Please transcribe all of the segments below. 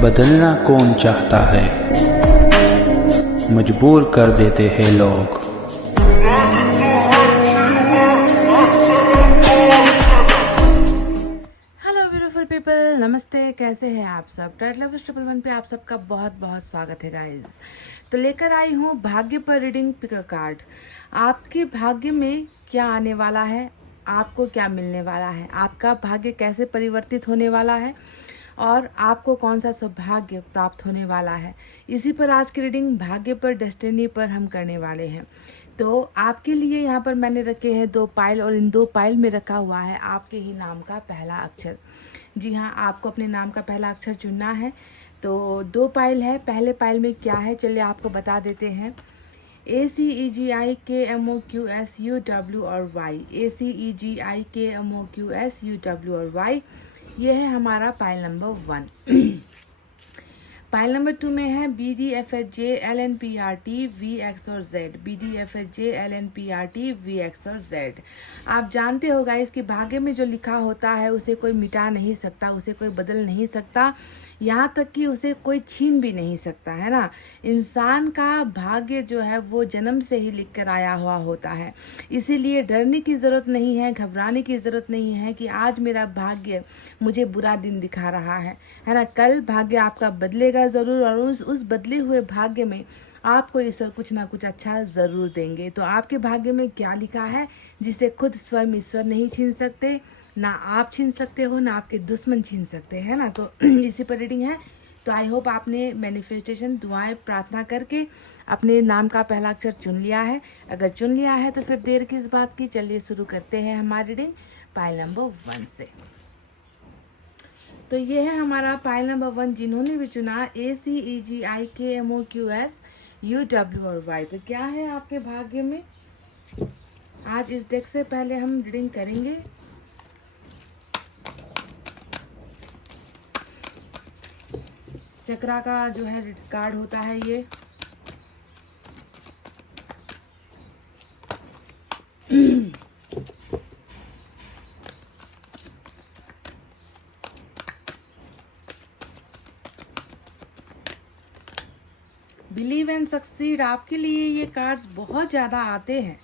बदलना कौन चाहता है, मजबूर कर देते हैं लोग। हेलो ब्यूटीफुल पीपल, नमस्ते। कैसे हैं आप सब? टाइट लवर्स 111 पे आप सबका बहुत बहुत स्वागत है गाइस। तो लेकर आई हूँ भाग्य पर रीडिंग पिक कार्ड। आपके भाग्य में क्या आने वाला है, आपको क्या मिलने वाला है, आपका भाग्य कैसे परिवर्तित होने वाला है और आपको कौन सा सौभाग्य प्राप्त होने वाला है, इसी पर आज की रीडिंग भाग्य पर, डेस्टिनी पर हम करने वाले हैं। तो आपके लिए यहाँ पर मैंने रखे हैं 2 पाइल और इन 2 पाइल में रखा हुआ है आपके ही नाम का पहला अक्षर। जी हाँ, आपको अपने नाम का पहला अक्षर चुनना है। तो 2 पाइल है। पहले पाइल में क्या है चलिए आपको बता देते हैं। ACEGIKMOQSUW और Y, ACEGIKMOQSUW और Y, ये है हमारा पाइल नंबर 1। पाइल नंबर 2 में है BDFHJLNPRT VX और Z, BDFHJLNPRT VX और Z। आप जानते हो गाइस कि भाग्य में जो लिखा होता है उसे कोई मिटा नहीं सकता, उसे कोई बदल नहीं सकता, यहाँ तक कि उसे कोई छीन भी नहीं सकता, है ना। इंसान का भाग्य जो है वो जन्म से ही लिख कर आया हुआ होता है। इसीलिए डरने की ज़रूरत नहीं है, घबराने की ज़रूरत नहीं है कि आज मेरा भाग्य मुझे बुरा दिन दिखा रहा है ना। कल भाग्य आपका बदलेगा ज़रूर और उस बदले हुए भाग्य में आपको ईश्वर कुछ ना कुछ अच्छा ज़रूर देंगे। तो आपके भाग्य में क्या लिखा है जिसे खुद स्वयं ईश्वर नहीं छीन सकते, ना आप छीन सकते हो, ना आपके दुश्मन छीन सकते हैं ना। तो इसी पर रीडिंग है। तो आई होप आपने मैनिफेस्टेशन, दुआएं, प्रार्थना करके अपने नाम का पहला अक्षर चुन लिया है। अगर चुन लिया है तो फिर देर किस बात की, चलिए शुरू करते हैं हमारी रीडिंग पाइल नंबर 1 से। तो ये है हमारा पाइल नंबर 1। जिन्होंने भी चुना ACEGIKMOQSUW और Y, तो क्या है आपके भाग्य में आज इस डेक से पहले हम रीडिंग करेंगे। चक्रा का जो है कार्ड होता है ये। बिलीव एंड सक्सीड, आपके लिए ये कार्ड्स बहुत ज़्यादा आते हैं।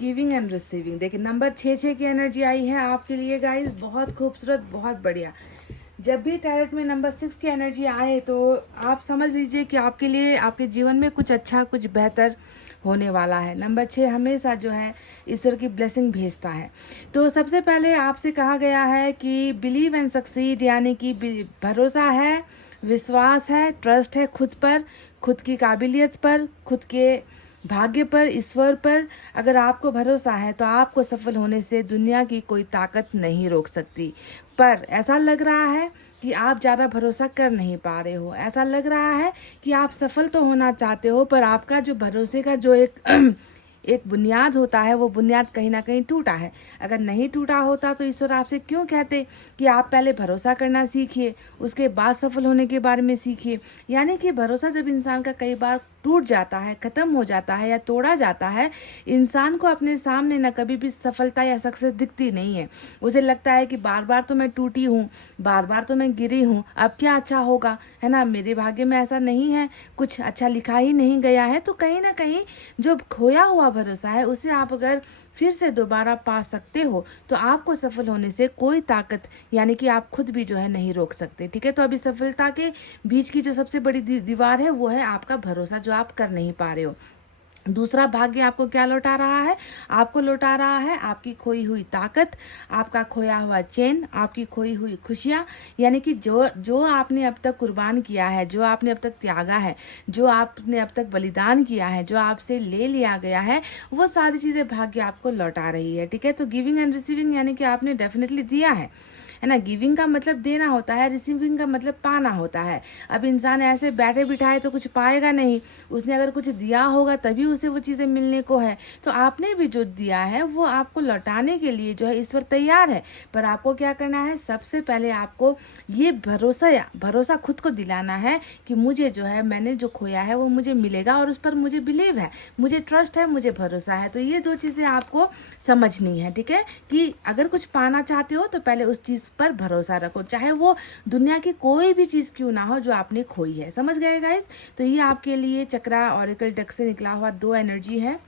गिविंग एंड रिसीविंग, देखिए नंबर 6 की एनर्जी आई है आपके लिए गाइस, बहुत खूबसूरत, बहुत बढ़िया। जब भी टैरेट में नंबर 6 की एनर्जी आए तो आप समझ लीजिए कि आपके लिए, आपके जीवन में कुछ अच्छा, कुछ बेहतर होने वाला है। नंबर 6 हमेशा जो है ईश्वर की ब्लेसिंग भेजता है। तो सबसे पहले आपसे कहा गया है कि बिलीव एंड सक्सीड, यानी कि भरोसा है, विश्वास है, ट्रस्ट है खुद पर, खुद की काबिलियत पर, खुद के भाग्य पर, ईश्वर पर। अगर आपको भरोसा है तो आपको सफल होने से दुनिया की कोई ताकत नहीं रोक सकती। पर ऐसा लग रहा है कि आप ज़्यादा भरोसा कर नहीं पा रहे हो। ऐसा लग रहा है कि आप सफल तो होना चाहते हो, पर आपका जो भरोसे का जो एक बुनियाद होता है, वो बुनियाद कहीं ना कहीं टूटा है। अगर नहीं टूटा होता तो ईश्वर आपसे क्यों कहते कि आप पहले भरोसा करना सीखिए, उसके बाद सफल होने के बारे में सीखिए। यानी कि भरोसा जब इंसान का कई बार टूट जाता है, ख़त्म हो जाता है या तोड़ा जाता है, इंसान को अपने सामने ना कभी भी सफलता या सक्सेस दिखती नहीं है। उसे लगता है कि बार बार तो मैं टूटी हूँ, बार बार तो मैं गिरी हूँ, अब क्या अच्छा होगा, है ना। मेरे भाग्य में ऐसा नहीं है, कुछ अच्छा लिखा ही नहीं गया है। तो कहीं ना कहीं जो खोया हुआ भरोसा है उसे आप अगर फिर से दोबारा पा सकते हो तो आपको सफल होने से कोई ताकत, यानी कि आप खुद भी जो है नहीं रोक सकते। ठीक है, तो अभी सफलता के बीच की जो सबसे बड़ी दीवार है वो है आपका भरोसा, जो आप कर नहीं पा रहे हो। दूसरा भाग्य आपको क्या लौटा रहा है? आपको लौटा रहा है आपकी खोई हुई ताकत, आपका खोया हुआ चैन, आपकी खोई हुई खुशियाँ। यानी कि जो आपने अब तक कुर्बान किया है, जो आपने अब तक त्यागा है, जो आपने अब तक बलिदान किया है, जो आपसे ले लिया गया है, वो सारी चीज़ें भाग्य आपको लौटा रही है। ठीक है, तो गिविंग एंड रिसीविंग, यानी कि आपने डेफिनेटली दिया है है ना। गिविंग का मतलब देना होता है, रिसीविंग का मतलब पाना होता है। अब इंसान ऐसे बैठे बिठाए तो कुछ पाएगा नहीं, उसने अगर कुछ दिया होगा तभी उसे वो चीज़ें मिलने को है। तो आपने भी जो दिया है वो आपको लौटाने के लिए जो है ईश्वर तैयार है। पर आपको क्या करना है, सबसे पहले आपको ये भरोसा खुद को दिलाना है कि मुझे जो है, मैंने जो खोया है वो मुझे मिलेगा, और उस पर मुझे बिलीव है, मुझे ट्रस्ट है, मुझे भरोसा है। तो ये दो चीज़ें आपको समझनी है, ठीक है। कि अगर कुछ पाना चाहते हो तो पहले उस चीज़ पर भरोसा रखो, चाहे वो दुनिया की कोई भी चीज़ क्यों ना हो जो आपने खोई है। समझ गए गाइस? तो ये आपके लिए चक्रा ऑरेकल डेक से निकला हुआ 2 एनर्जी है।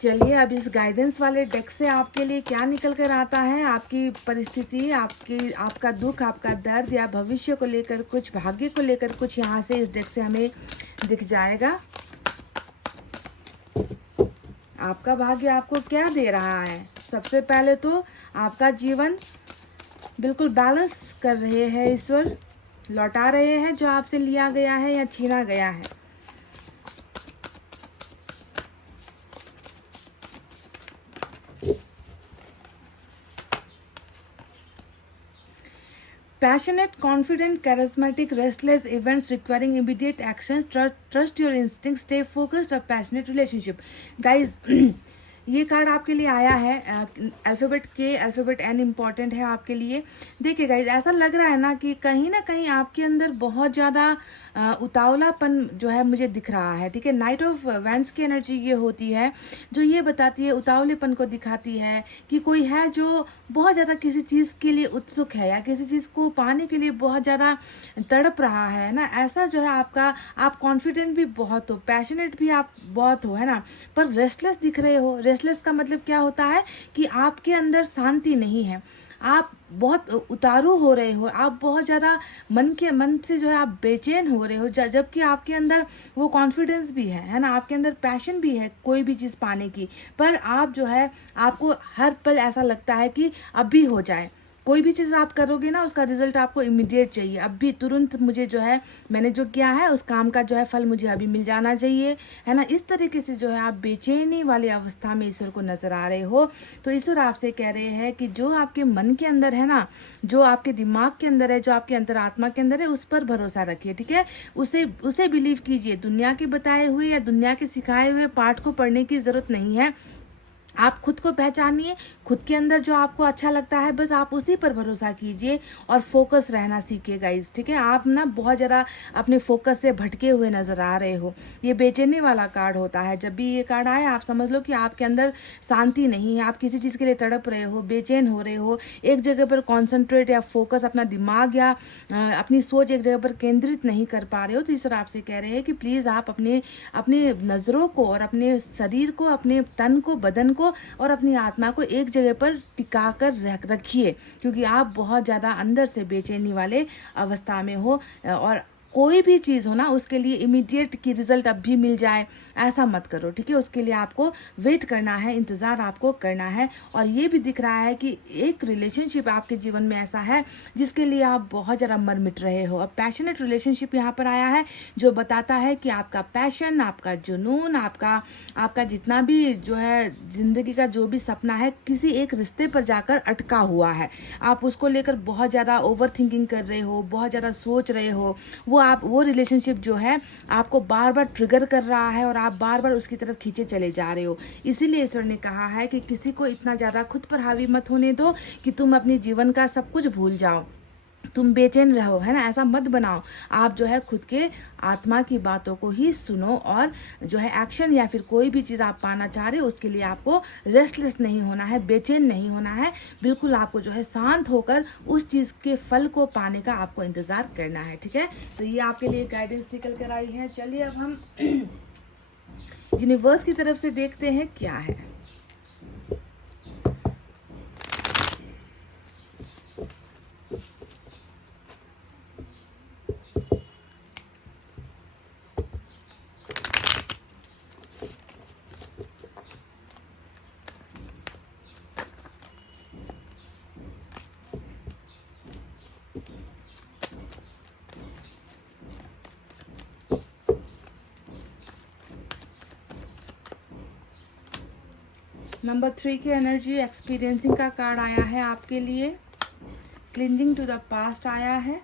चलिए अब इस गाइडेंस वाले डेक से आपके लिए क्या निकल कर आता है, आपकी परिस्थिति, आपका दुख, आपका दर्द या भविष्य को लेकर कुछ, भाग्य को लेकर कुछ, यहाँ से इस डेक से हमें दिख जाएगा। आपका भाग्य आपको क्या दे रहा है? सबसे पहले तो आपका जीवन बिल्कुल बैलेंस कर रहे हैं ईश्वर, लौटा रहे हैं जो आपसे लिया गया है या छीना गया है। Passionate, confident, charismatic, restless, events requiring immediate action, trust your instinct, stay focused, a passionate relationship. Guys, ये कार्ड आपके लिए आया है, अल्फ़ाबेट के, अल्फ़ाबेट एन इम्पॉर्टेंट है आपके लिए। देखिए गाइज, ऐसा लग रहा है ना कि कहीं ना कहीं आपके अंदर बहुत ज़्यादा उतावलापन जो है मुझे दिख रहा है, ठीक है। नाइट ऑफ वैंड्स की एनर्जी ये होती है जो ये बताती है, उतावलेपन को दिखाती है कि कोई है जो बहुत ज़्यादा किसी चीज़ के लिए उत्सुक है या किसी चीज़ को पाने के लिए बहुत ज़्यादा तड़प रहा है ना। ऐसा जो है आपका, आप कॉन्फिडेंट भी बहुत हो, पैशनेट भी आप बहुत हो, है ना, पर रेस्टलेस दिख रहे हो। रेस्टलेस का मतलब क्या होता है कि आपके अंदर शांति नहीं है, आप बहुत उतारू हो रहे हो, आप बहुत ज़्यादा मन से जो है आप बेचैन हो रहे हो, जबकि आपके अंदर वो कॉन्फिडेंस भी है ना, आपके अंदर पैशन भी है कोई भी चीज़ पाने की। पर आप जो है, आपको हर पल ऐसा लगता है कि अभी हो जाए, कोई भी चीज़ आप करोगे ना उसका रिजल्ट आपको इमीडिएट चाहिए, अभी तुरंत मुझे जो है, मैंने जो किया है उस काम का जो है फल मुझे अभी मिल जाना चाहिए, है ना। इस तरीके से जो है आप बेचैनी वाली अवस्था में ईश्वर को नजर आ रहे हो। तो ईश्वर आपसे कह रहे हैं कि जो आपके मन के अंदर है ना, जो आपके दिमाग के अंदर है, जो आपके अंतरात्मा के अंदर है, उस पर भरोसा रखिए, ठीक है। उसे बिलीव कीजिए। दुनिया के बताए हुए या दुनिया के सिखाए हुए पाठ को पढ़ने की जरूरत नहीं है। आप खुद को पहचानिए, खुद के अंदर जो आपको अच्छा लगता है बस आप उसी पर भरोसा कीजिए और फोकस रहना सीखिए गाइज, ठीक है। आप ना बहुत ज़्यादा अपने फोकस से भटके हुए नजर आ रहे हो। ये बेचैनी वाला कार्ड होता है। जब भी ये कार्ड आए आप समझ लो कि आपके अंदर शांति नहीं है, आप किसी चीज़ के लिए तड़प रहे हो, बेचैन हो रहे हो, एक जगह पर कॉन्सेंट्रेट या फोकस, अपना दिमाग या अपनी सोच एक जगह पर केंद्रित नहीं कर पा रहे हो। तो ईश्वर आपसे कह रहे हैं कि प्लीज़ आप अपने अपने नज़रों को और अपने शरीर को, अपने तन को, बदन को और अपनी आत्मा को एक जगह पर टिका कर रखिए, क्योंकि आप बहुत ज़्यादा अंदर से बेचैनी वाले अवस्था में हो। और कोई भी चीज़ हो ना, उसके लिए इमीडिएट की रिजल्ट अब भी मिल जाए ऐसा मत करो, ठीक है। उसके लिए आपको वेट करना है, इंतज़ार आपको करना है। और ये भी दिख रहा है कि एक रिलेशनशिप आपके जीवन में ऐसा है जिसके लिए आप बहुत ज़्यादा मर मिट रहे हो। अब पैशनेट रिलेशनशिप यहाँ पर आया है जो बताता है कि आपका पैशन, आपका जुनून, आपका जितना भी जो है ज़िंदगी का जो भी सपना है, किसी एक रिश्ते पर जाकर अटका हुआ है। आप उसको लेकर बहुत ज़्यादा ओवर थिंकिंग कर रहे हो, बहुत ज़्यादा सोच रहे हो। वो रिलेशनशिप जो है आपको बार बार ट्रिगर कर रहा है और आप बार बार उसकी तरफ खींचे चले जा रहे हो। इसीलिए ईश्वर ने कहा है कि किसी को इतना ज़्यादा खुद पर हावी मत होने दो कि तुम अपने जीवन का सब कुछ भूल जाओ, तुम बेचैन रहो, है ना। ऐसा मत बनाओ। आप जो है खुद के आत्मा की बातों को ही सुनो और जो है एक्शन या फिर कोई भी चीज़ आप पाना चाह रहे हो उसके लिए आपको रेस्टलेस नहीं होना है, बेचैन नहीं होना है। बिल्कुल आपको जो है शांत होकर उस चीज़ के फल को पाने का आपको इंतज़ार करना है, ठीक है। तो ये आपके लिए गाइडेंस निकल कर आई है। चलिए अब हम यूनिवर्स की तरफ से देखते हैं क्या है। नंबर 3 की एनर्जी एक्सपीरियंसिंग का कार्ड आया है आपके लिए। क्लिंजिंग टू द पास्ट आया है।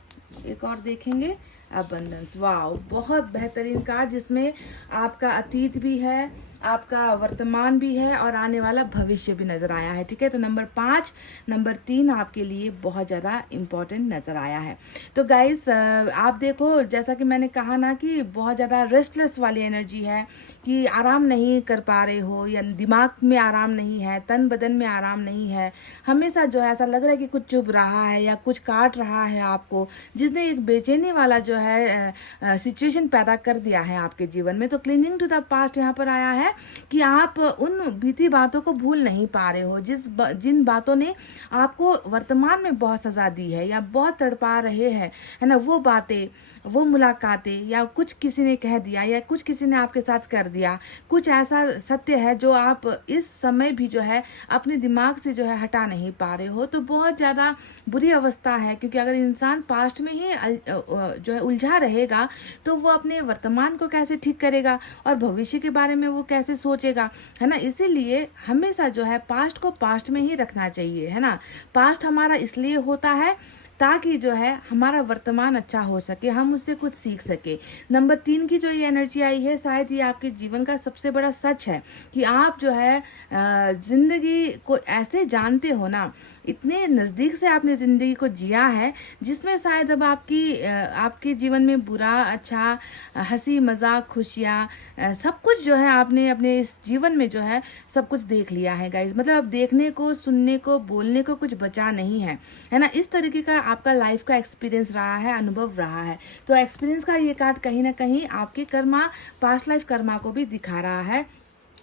एक और देखेंगे, अबंडेंस। वाओ, बहुत बेहतरीन कार्ड जिसमें आपका अतीत भी है, आपका वर्तमान भी है और आने वाला भविष्य भी नजर आया है। ठीक है, तो नंबर 5, नंबर 3 आपके लिए बहुत ज़्यादा इम्पोर्टेंट नजर आया है। तो गाइस आप देखो, जैसा कि मैंने कहा ना कि बहुत ज़्यादा रेस्टलेस वाली एनर्जी है, कि आराम नहीं कर पा रहे हो, या दिमाग में आराम नहीं है, तन बदन में आराम नहीं है, हमेशा जो है ऐसा लग रहा है कि कुछ चुभ रहा है या कुछ काट रहा है आपको, जिसने एक बेचैनी वाला जो है सिचुएशन पैदा कर दिया है आपके जीवन में। तो क्लीनिंग टू द पास्ट यहाँ पर आया है कि आप उन बीती बातों को भूल नहीं पा रहे हो, जिन बातों ने आपको वर्तमान में बहुत सजा दी है या बहुत तड़पा रहे हैं, है ना, वो बातें, वो मुलाकातें, या कुछ किसी ने कह दिया या कुछ किसी ने आपके साथ कर दिया, कुछ ऐसा सत्य है जो आप इस समय भी जो है अपने दिमाग से जो है हटा नहीं पा रहे हो। तो बहुत ज़्यादा बुरी अवस्था है, क्योंकि अगर इंसान पास्ट में ही जो है उलझा रहेगा तो वो अपने वर्तमान को कैसे ठीक करेगा और भविष्य के बारे में वो कैसे सोचेगा, है ना। इसीलिए हमेशा जो है पास्ट को पास्ट में ही रखना चाहिए, है ना। पास्ट हमारा इसलिए होता है ताकि जो है हमारा वर्तमान अच्छा हो सके, हम उससे कुछ सीख सके। नंबर 3 की जो ये एनर्जी आई है, शायद ये आपके जीवन का सबसे बड़ा सच है कि आप जो है जिंदगी को ऐसे जानते हो ना, इतने नज़दीक से आपने ज़िंदगी को जिया है, जिसमें शायद अब आपके जीवन में बुरा, अच्छा, हंसी मजाक, खुशियाँ, सब कुछ जो है आपने अपने इस जीवन में जो है सब कुछ देख लिया है गाइज। मतलब अब देखने को, सुनने को, बोलने को कुछ बचा नहीं है, है ना। इस तरीके का आपका लाइफ का एक्सपीरियंस रहा है, अनुभव रहा है। तो एक्सपीरियंस का ये कार्ड कहीं ना कहीं आपके कर्मा, पास्ट लाइफ कर्मा को भी दिखा रहा है।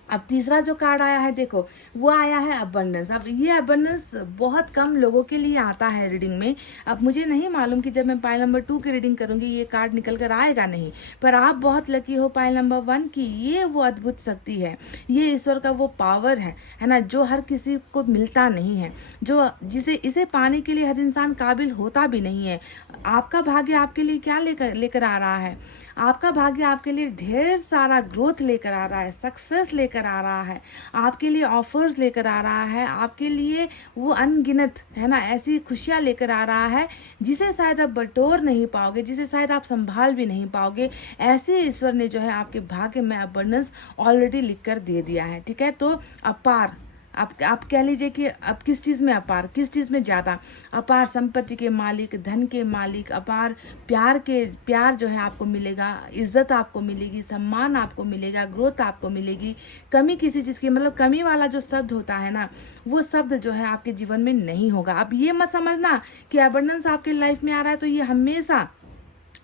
अब तीसरा जो कार्ड आया है, देखो, वो आया है अबंडेंस। अब ये अबंडेंस बहुत कम लोगों के लिए आता है रीडिंग में। अब मुझे नहीं मालूम कि जब मैं पाइल नंबर 2 की रीडिंग करूंगी ये कार्ड निकल कर आएगा नहीं, पर आप बहुत लकी हो पाइल नंबर 1 की। ये वो अद्भुत शक्ति है, ये ईश्वर का वो पावर है ना, जो हर किसी को मिलता नहीं है, जो इसे पाने के लिए हर इंसान काबिल होता भी नहीं है। आपका भाग्य आपके लिए क्या लेकर आ रहा है? आपका भाग्य आपके लिए ढेर सारा ग्रोथ लेकर आ रहा है, सक्सेस लेकर आ रहा है, आपके लिए ऑफर्स लेकर आ रहा है, आपके लिए वो अनगिनत, है ना, ऐसी खुशियाँ लेकर आ रहा है जिसे शायद आप बटोर नहीं पाओगे, जिसे शायद आप संभाल भी नहीं पाओगे। ऐसे ईश्वर ने जो है आपके भाग्य में अबंडेंस ऑलरेडी लिख कर दे दिया है। ठीक है, तो अपार, आप कह लीजिए कि अब किस चीज़ में अपार, किस चीज़ में ज़्यादा अपार, संपत्ति के मालिक, धन के मालिक, अपार प्यार जो है आपको मिलेगा, इज्जत आपको मिलेगी, सम्मान आपको मिलेगा, ग्रोथ आपको मिलेगी। कमी किसी चीज़ की, मतलब कमी वाला जो शब्द होता है ना, वो शब्द जो है आपके जीवन में नहीं होगा। अब ये मत समझना कि अबंडेंस आपके लाइफ में आ रहा है तो ये हमेशा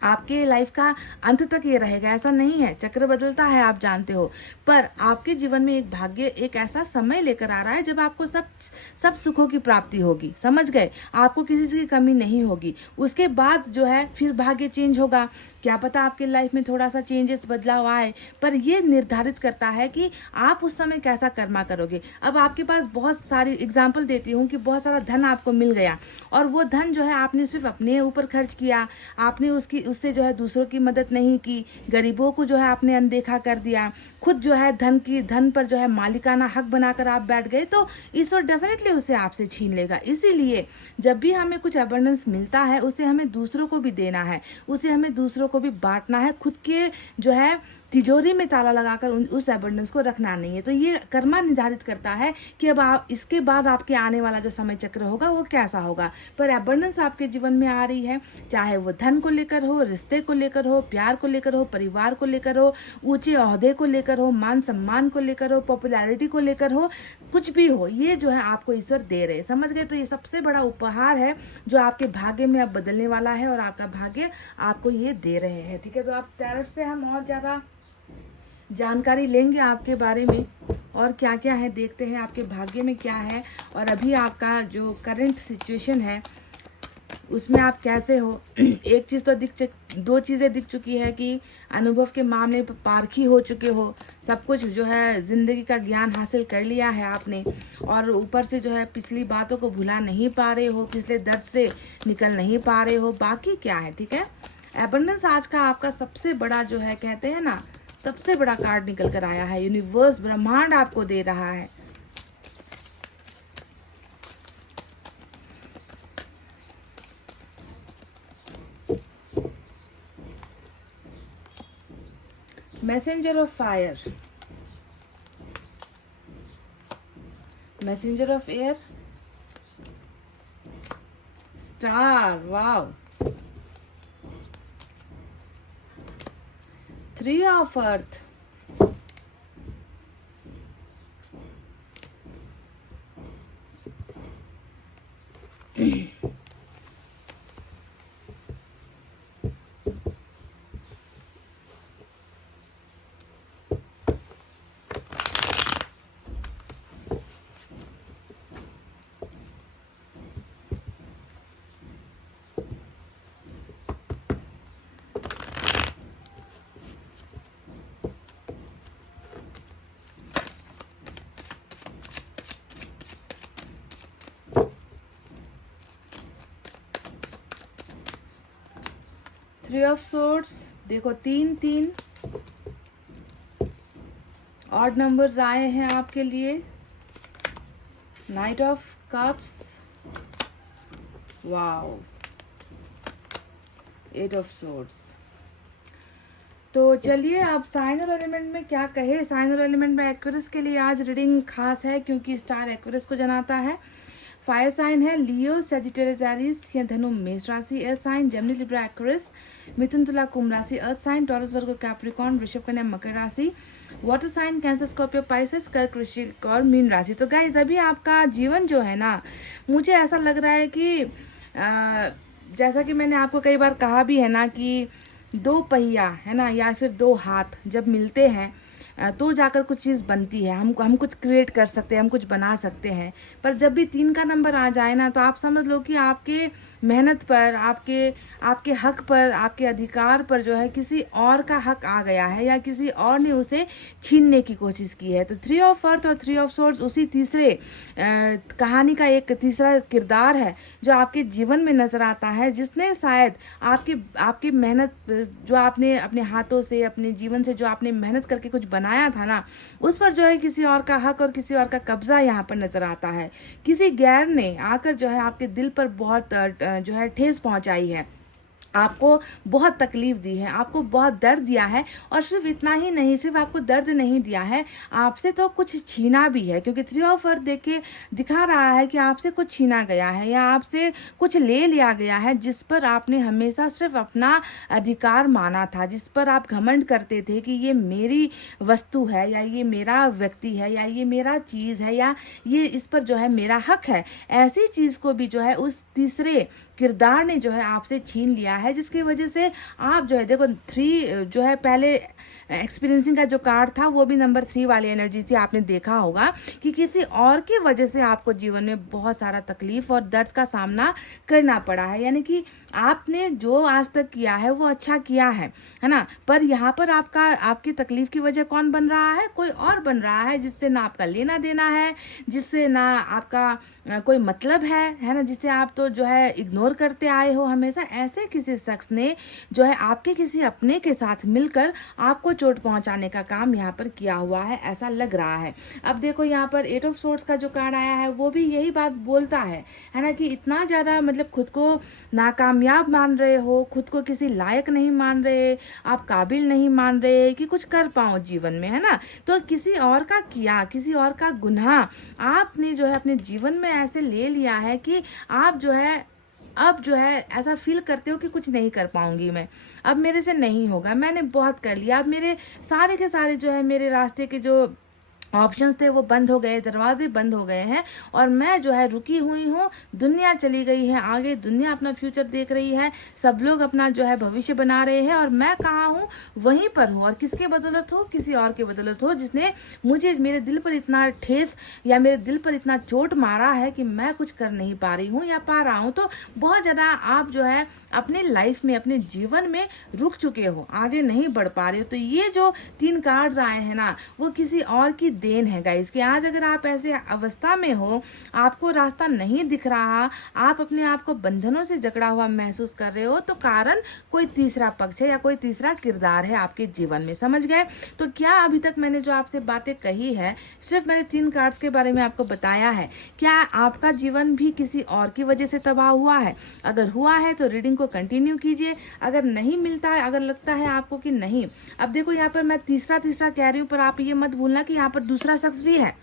आपके लाइफ का अंत तक ये रहेगा, ऐसा नहीं है। चक्र बदलता है, आप जानते हो, पर आपके जीवन में एक भाग्य, एक ऐसा समय लेकर आ रहा है जब आपको सब सुखों की प्राप्ति होगी, समझ गए, आपको किसी चीज़ की कमी नहीं होगी। उसके बाद जो है फिर भाग्य चेंज होगा, क्या पता आपके लाइफ में थोड़ा सा चेंजेस, बदलाव आए, पर ये निर्धारित करता है कि आप उस समय कैसा कर्मा करोगे। अब आपके पास बहुत सारी एग्जाम्पल देती हूँ कि बहुत सारा धन आपको मिल गया और वो धन जो है आपने सिर्फ अपने ऊपर खर्च किया, आपने उससे जो है दूसरों की मदद नहीं की, गरीबों को जो है आपने अनदेखा कर दिया, खुद जो है धन पर जो है मालिकाना हक बनाकर आप बैठ गए, तो ईश्वर डेफिनेटली उसे आपसे छीन लेगा। इसीलिए जब भी हमें कुछ अबंडेंस मिलता है उसे हमें दूसरों को भी देना है, उसे हमें दूसरों को भी बांटना है, खुद के जो है तिजोरी में ताला लगाकर उस अबंडेंस को रखना नहीं है। तो ये कर्मा निर्धारित करता है कि अब आप इसके बाद आपके आने वाला जो समय चक्र होगा वो कैसा होगा। पर अबंडेंस आपके जीवन में आ रही है, चाहे वो धन को लेकर हो, रिश्ते को लेकर हो, प्यार को लेकर हो, परिवार को लेकर हो, ऊंचे ओहदे को लेकर हो, मान सम्मान को लेकर हो, पॉपुलैरिटी को लेकर हो, कुछ भी हो, ये जो है आपको ईश्वर दे रहे, समझ गए। तो ये सबसे बड़ा उपहार है जो आपके भाग्य में अब बदलने वाला है और आपका भाग्य आपको ये दे रहे हैं। ठीक है, तो आप टैरोट से हम और ज़्यादा जानकारी लेंगे आपके बारे में और क्या क्या है, देखते हैं आपके भाग्य में क्या है और अभी आपका जो करंट सिचुएशन है उसमें आप कैसे हो। एक चीज़ तो दो चीज़ें दिख चुकी है कि अनुभव के मामले पर पारखी हो चुके हो, सब कुछ जो है ज़िंदगी का ज्ञान हासिल कर लिया है आपने, और ऊपर से जो है पिछली बातों को भुला नहीं पा रहे हो, पिछले दर्द से निकल नहीं पा रहे हो। बाकी क्या है, ठीक है, एबंडेंस आज का आपका सबसे बड़ा जो है, कहते हैं ना, सबसे बड़ा कार्ड निकल कर आया है। यूनिवर्स, ब्रह्मांड आपको दे रहा है messenger of fire, messenger of air, star, wow, 3 of earth, three of swords, देखो 3 ऑड नंबर्स आए हैं आपके लिए, night of cups, wow, 8 of swords. तो चलिए अब साइन और एलिमेंट में क्या कहे। साइन और एलिमेंट में एक्वेरियस के लिए आज रीडिंग खास है क्योंकि स्टार एक्वेरियस को जनाता है। फायर साइन है लियो, सेजिटेरियस, एरीज या धनु मेष राशि, air sign Gemini, Libra, Aquarius, मिथुन, तुला, कुंभ राशि, earth sign Taurus, Virgo, Capricorn, वृषभ, कन्या, मकर राशि, water sign Cancer, Scorpio, Pisces, कर्क, वृश्चिक और मीन राशि। तो गाइस अभी आपका जीवन जो है ना, मुझे ऐसा लग रहा है कि जैसा कि मैंने आपको कई बार कहा भी है ना कि 2 पहिया है ना या फिर 2 हाथ जब मिलते हैं तो जाकर कुछ चीज़ बनती है। हम कुछ क्रिएट कर सकते हैं, हम कुछ बना सकते हैं। पर जब भी 3 का नंबर आ जाए ना तो आप समझ लो कि आपके मेहनत पर, आपके हक पर, आपके अधिकार पर जो है किसी और का हक आ गया है या किसी और ने उसे छीनने की कोशिश की है। तो 3 ऑफ अर्थ और 3 ऑफ सोर्ड्स उसी तीसरे कहानी का एक तीसरा किरदार है जो आपके जीवन में नजर आता है, जिसने शायद आपकी मेहनत जो आपने अपने हाथों से, अपने जीवन से जो आपने मेहनत करके कुछ बनाया था ना, उस पर जो है किसी और का हक और किसी और का कब्जा यहाँ पर नजर आता है। किसी गैर ने आकर जो है आपके दिल पर बहुत जो है ठेस पहुंचाई है, आपको बहुत तकलीफ दी है, आपको बहुत दर्द दिया है। और सिर्फ इतना ही नहीं, सिर्फ आपको दर्द नहीं दिया है, आपसे तो कुछ छीना भी है। क्योंकि 3 ऑफ अर्थ देख के दिखा रहा है कि आपसे कुछ छीना गया है या आपसे कुछ ले लिया गया है, जिस पर आपने हमेशा सिर्फ अपना अधिकार माना था, जिस पर आप घमंड करते थे कि ये मेरी वस्तु है या ये मेरा व्यक्ति है या ये मेरा चीज़ है या ये इस पर जो है मेरा हक है। ऐसी चीज़ को भी जो है उस तीसरे किरदार ने जो है आपसे छीन लिया है, जिसकी वजह से आप जो है देखो 3 जो है पहले एक्सपीरियंसिंग का जो कार्ड था वो भी नंबर 3 वाली एनर्जी थी। आपने देखा होगा कि किसी और की वजह से आपको जीवन में बहुत सारा तकलीफ और दर्द का सामना करना पड़ा है। यानी कि आपने जो आज तक किया है वो अच्छा किया है ना, पर यहाँ पर आपकी तकलीफ की वजह कौन बन रहा है? कोई और बन रहा है, जिससे ना आपका लेना देना है, जिससे ना आपका कोई मतलब है ना, जिसे आप तो जो है इग्नोर करते आए हो हमेशा। ऐसे किसी शख्स ने जो है आपके किसी अपने के साथ मिलकर आपको चोट पहुंचाने का काम यहाँ पर किया हुआ है, ऐसा लग रहा है। अब देखो यहाँ पर 8 ऑफ सोर्ड्स का जो कार्ड आया है वो भी यही बात बोलता है ना, कि इतना ज़्यादा मतलब खुद को नाकामयाब मान रहे हो, खुद को किसी लायक नहीं मान रहे, आप काबिल नहीं मान रहे कि कुछ कर पाओ जीवन में, है ना। तो किसी और का किया, किसी और का गुनाह आपने जो है अपने जीवन में ऐसे ले लिया है कि आप जो है अब जो है ऐसा फील करते हो कि कुछ नहीं कर पाऊंगी मैं, अब मेरे से नहीं होगा, मैंने बहुत कर लिया, अब मेरे सारे के सारे जो है मेरे रास्ते के जो ऑप्शंस थे वो बंद हो गए, दरवाजे बंद हो गए हैं और मैं जो है रुकी हुई हूँ। दुनिया चली गई है आगे, दुनिया अपना फ्यूचर देख रही है, सब लोग अपना जो है भविष्य बना रहे हैं और मैं कहाँ हूँ? वहीं पर हूँ। और किसके बदौलत हो? किसी और के बदौलत हो, जिसने मुझे मेरे दिल पर इतना ठेस या मेरे दिल पर इतना चोट मारा है कि मैं कुछ कर नहीं पा रही हूँ या पा रहा हूँ। तो बहुत ज़्यादा आप जो है अपने लाइफ में, अपने जीवन में रुक चुके हो, आगे नहीं बढ़ पा रहे हो। तो ये जो 3 कार्ड्स आए हैं ना, वो किसी और की देन है गाइस कि आज अगर आप ऐसे अवस्था में हो, आपको रास्ता नहीं दिख रहा, आप अपने आप को बंधनों से जकड़ा हुआ महसूस कर रहे हो, तो कारण कोई तीसरा पक्ष है या कोई तीसरा किरदार है आपके जीवन में। समझ गए? तो क्या अभी तक मैंने जो आपसे बातें कही है, सिर्फ मैंने 3 कार्ड्स के बारे में आपको बताया है, क्या आपका जीवन भी किसी और की वजह से तबाह हुआ है? अगर हुआ है तो रीडिंग को कंटिन्यू कीजिए। अगर नहीं मिलता है, अगर लगता है आपको कि नहीं, अब देखो यहाँ पर मैं तीसरा कह रही हूँ, पर आप ये मत भूलना कि यहाँ पर दूसरा शख्स भी है।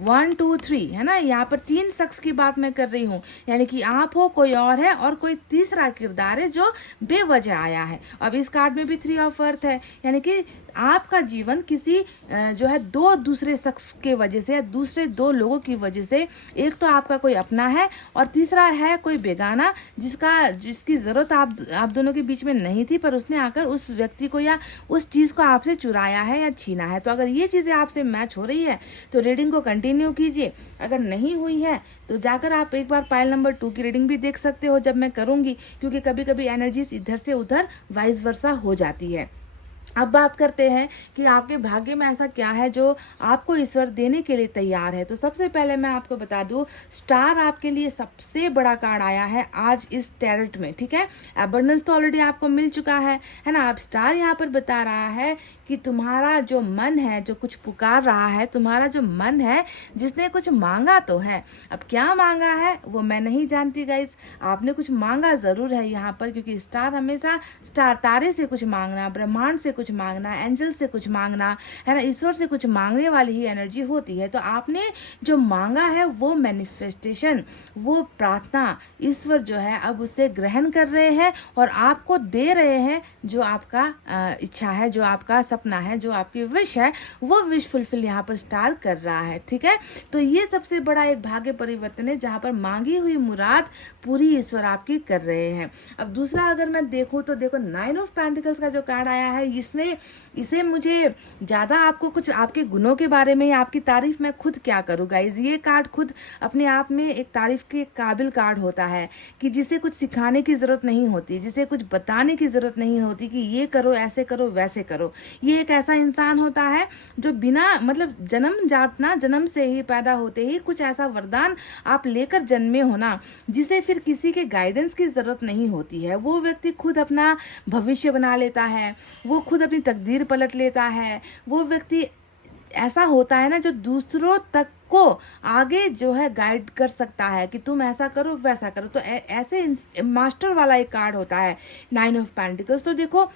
1 2 3 है ना, यहाँ पर 3 शख्स की बात मैं कर रही हूँ, यानी कि आप हो, कोई और है, और कोई तीसरा किरदार है जो बेवजह आया है। अब इस कार्ड में भी 3 ऑफ अर्थ है, यानी कि आपका जीवन किसी जो है 2 दूसरे शख्स के वजह से, दूसरे 2 लोगों की वजह से, एक तो आपका कोई अपना है और तीसरा है कोई बेगाना जिसकी ज़रूरत आप दोनों के बीच में नहीं थी, पर उसने आकर उस व्यक्ति को या उस चीज़ को आपसे चुराया है या छीना है। तो अगर ये चीज़ें आपसे मैच हो रही है तो रीडिंग को कंटिन्यू कीजिए। अगर नहीं हुई है तो जाकर आप एक बार पाइल नंबर 2 की रीडिंग भी देख सकते हो जब मैं करूँगी, क्योंकि कभी कभी एनर्जीज इधर से उधर वाइस वर्सा हो जाती है। अब बात करते हैं कि आपके भाग्य में ऐसा क्या है जो आपको ईश्वर देने के लिए तैयार है। तो सबसे पहले मैं आपको बता दूं, स्टार आपके लिए सबसे बड़ा कार्ड आया है आज इस टैरोट में, ठीक है। अबंडेंस तो ऑलरेडी आपको मिल चुका है ना। अब स्टार यहाँ पर बता रहा है कि तुम्हारा जो मन है, जो कुछ पुकार रहा है, तुम्हारा जो मन है जिसने कुछ मांगा तो है, अब क्या मांगा है वो मैं नहीं जानती गाइस, आपने कुछ मांगा जरूर है यहाँ पर, क्योंकि स्टार हमेशा तारे से कुछ मांगना, ब्रह्मांड से कुछ मांगना, एंजल से कुछ मांगना, है ना, ईश्वर से कुछ मांगने वाली ही एनर्जी होती है। तो आपने जो मांगा है वो मैनिफेस्टेशन, वो प्रार्थना ईश्वर जो है अब उसे ग्रहण कर रहे हैं और आपको दे रहे हैं जो आपका इच्छा है, जो आपका सपना है, जो आपकी विश है, वो विश फुलफिल यहाँ पर स्टार कर रहा है, ठीक है। तो ये सबसे बड़ा एक भाग्य परिवर्तन है जहाँ पर मांगी हुई मुराद पूरी ईश्वर आपकी कर रहे हैं। अब दूसरा अगर मैं देखूँ तो देखो 9 ऑफ पेंटिकल्स का जो कार्ड आया है, इसे मुझे ज़्यादा आपको कुछ आपके गुणों के बारे में या आपकी तारीफ मैं खुद क्या करूँ गाइज, ये कार्ड खुद अपने आप में एक तारीफ के काबिल कार्ड होता है कि जिसे कुछ सिखाने की ज़रूरत नहीं होती, जिसे कुछ बताने की ज़रूरत नहीं होती कि ये करो, ऐसे करो, वैसे करो। ये एक ऐसा इंसान होता है जो बिना मतलब जन्म से ही, पैदा होते ही कुछ ऐसा वरदान आप लेकर जन्मे हो ना, जिसे फिर किसी के गाइडेंस की ज़रूरत नहीं होती है। वो व्यक्ति खुद अपना भविष्य बना लेता है, वो खुद अपनी तकदीर पलट लेता है। वो व्यक्ति ऐसा होता है ना जो दूसरों तक को आगे जो है गाइड कर सकता है कि तुम ऐसा करो, वैसा करो। तो ऐसे मास्टर वाला एक कार्ड होता है 9 ऑफ पेंटिकल्स। तो देखो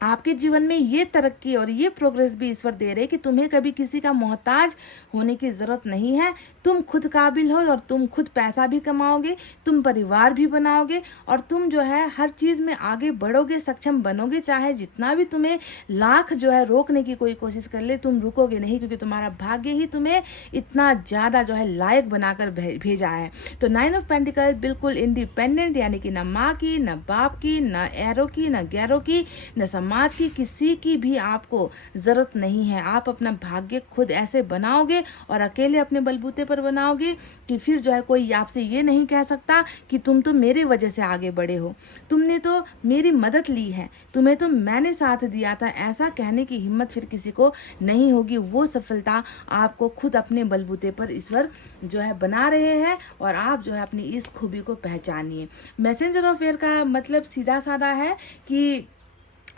आपके जीवन में ये तरक्की और ये प्रोग्रेस भी ईश्वर दे रहे कि तुम्हें कभी किसी का मोहताज होने की ज़रूरत नहीं है। तुम खुद काबिल हो और तुम खुद पैसा भी कमाओगे, तुम परिवार भी बनाओगे और तुम जो है हर चीज़ में आगे बढ़ोगे, सक्षम बनोगे। चाहे जितना भी तुम्हें लाख जो है रोकने की कोई कोशिश कर ले, तुम रुकोगे नहीं, क्योंकि तुम्हारा भाग्य ही तुम्हें इतना ज़्यादा जो है लायक बनाकर भेजा है। तो 9 ऑफ पेंटिकल बिल्कुल इंडिपेंडेंट, यानी कि न माँ की, न बाप की, न एरो की, न गैरो की, न समाज की, किसी की भी आपको ज़रूरत नहीं है। आप अपना भाग्य खुद ऐसे बनाओगे और अकेले अपने बलबूते पर बनाओगे कि फिर जो है कोई आपसे ये नहीं कह सकता कि तुम तो मेरे वजह से आगे बढ़े हो, तुमने तो मेरी मदद ली है, तुम्हें तो मैंने साथ दिया था। ऐसा कहने की हिम्मत फिर किसी को नहीं होगी। वो सफलता आपको खुद अपने बलबूते पर ईश्वर जो है बना रहे हैं और आप जो है अपनी इस खूबी को पहचानिए। मैसेंजर ऑफ एयर का मतलब सीधा साधा है कि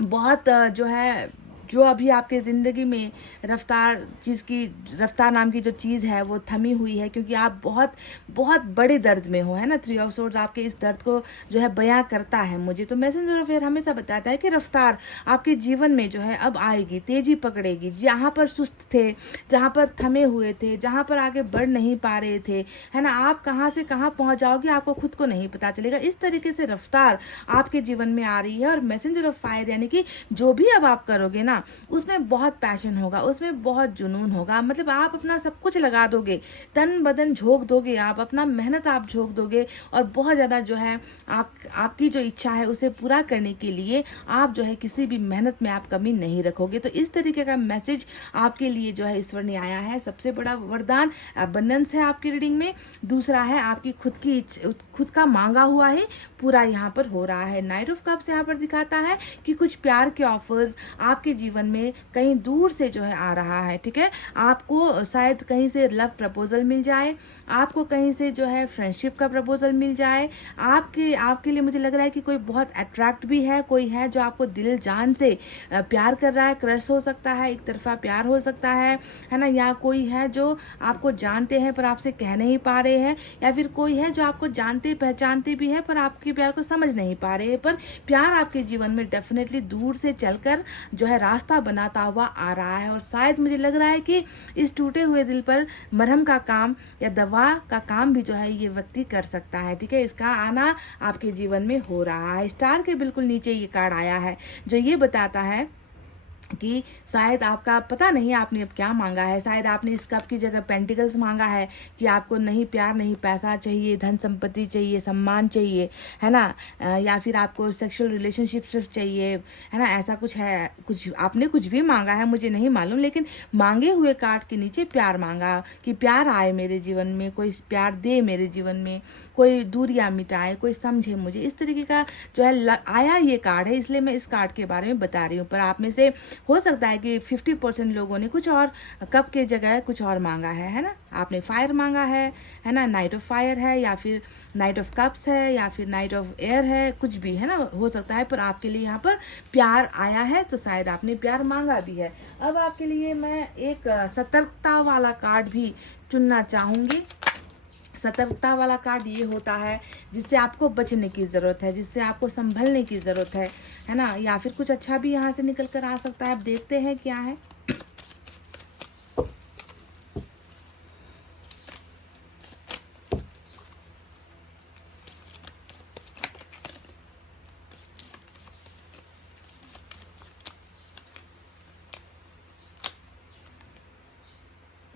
बहुत जो है, जो अभी आपके ज़िंदगी में रफ्तार नाम की जो चीज़ है वो थमी हुई है, क्योंकि आप बहुत बहुत बड़े दर्द में हो, है ना। 3 ऑफ सोर्ड्स आपके इस दर्द को जो है बयां करता है मुझे। तो मैसेंजर ऑफ एयर हमेशा बताता है कि रफ्तार आपके जीवन में जो है अब आएगी, तेजी पकड़ेगी। जहाँ पर सुस्त थे, जहाँ पर थमे हुए थे, जहाँ पर आगे बढ़ नहीं पा रहे थे, है ना, आप कहाँ से कहाँ पहुँच जाओगे आपको खुद को नहीं पता चलेगा। इस तरीके से रफ्तार आपके जीवन में आ रही है। और मैसेंजर ऑफ फायर यानी कि जो भी अब आप करोगे ना, उसमें बहुत पैशन होगा, उसमें बहुत जुनून होगा। मतलब आप अपना सब कुछ लगा दोगे, तन बदन झोंक दोगे, आप अपना मेहनत आप झोंक दोगे और बहुत ज़्यादा जो है आपकी जो इच्छा है उसे पूरा करने के लिए आप जो है किसी भी मेहनत में आप कमी नहीं रखोगे। तो इस तरीके का मैसेज आपके लिए जो है ईश्वर ने आया है। सबसे बड़ा वरदान अबंडेंस है आपकी रीडिंग में। दूसरा है आपकी खुद का मांगा हुआ है पूरा यहाँ पर हो रहा है। नाइट ऑफ कप्स यहाँ पर दिखाता है कि कुछ प्यार के ऑफर्स आपके जीवन में कहीं दूर से जो है आ रहा है, ठीक है। आपको शायद कहीं से लव प्रपोजल मिल जाए, आपको कहीं से जो है फ्रेंडशिप का प्रपोजल मिल जाए, आपके लिए मुझे लग रहा है कि कोई बहुत अट्रैक्ट भी है, कोई है जो आपको दिल जान से प्यार कर रहा है, क्रश हो सकता है, एक तरफा प्यार हो सकता है ना, या कोई है जो आपको जानते हैं पर आपसे कह नहीं पा रहे हैं, या फिर कोई है जो आपको जानते पहचानते भी है पर आपके प्यार को समझ नहीं पा रहे हैं, पर प्यार आपके जीवन में डेफिनेटली दूर से चलकर जो है रास्ता बनाता हुआ आ रहा है। और शायद मुझे लग रहा है कि इस टूटे हुए दिल पर मरहम का काम या दवा का काम भी जो है ये व्यक्ति कर सकता है, ठीक है। इसका आना आपके जीवन में हो रहा है। स्टार के बिल्कुल नीचे ये कार्ड आया है जो ये बताता है कि शायद आपका पता नहीं आपने अब क्या मांगा है। शायद आपने इस कप की जगह पेंटिकल्स मांगा है कि आपको नहीं प्यार नहीं पैसा चाहिए, धन संपत्ति चाहिए, सम्मान चाहिए, है ना, या फिर आपको सेक्सुअल रिलेशनशिप सिर्फ चाहिए, है ना, ऐसा कुछ है। कुछ आपने कुछ भी मांगा है, मुझे नहीं मालूम, लेकिन मांगे हुए कार्ड के नीचे प्यार मांगा कि प्यार आए मेरे जीवन में, कोई प्यार दे मेरे जीवन में, कोई दूरियां मिटाए, कोई समझे मुझे, इस तरीके का जो है आया ये कार्ड है। इसलिए मैं इस कार्ड के बारे में बता रही हूँ। पर आप में से हो सकता है कि 50% लोगों ने कुछ और कप के जगह कुछ और मांगा है ना। आपने फायर मांगा है ना, नाइट ऑफ फायर है, या फिर नाइट ऑफ कप्स है, या फिर नाइट ऑफ एयर है, कुछ भी है ना, हो सकता है। पर आपके लिए यहाँ पर प्यार आया है तो शायद आपने प्यार मांगा भी है। अब आपके लिए मैं एक सतर्कता वाला कार्ड भी चुनना चाहूंगी। सतर्कता वाला कार्ड ये होता है जिससे आपको बचने की ज़रूरत है, जिससे आपको संभलने की ज़रूरत है ना, या फिर कुछ अच्छा भी यहाँ से निकल कर आ सकता है। अब देखते हैं क्या है।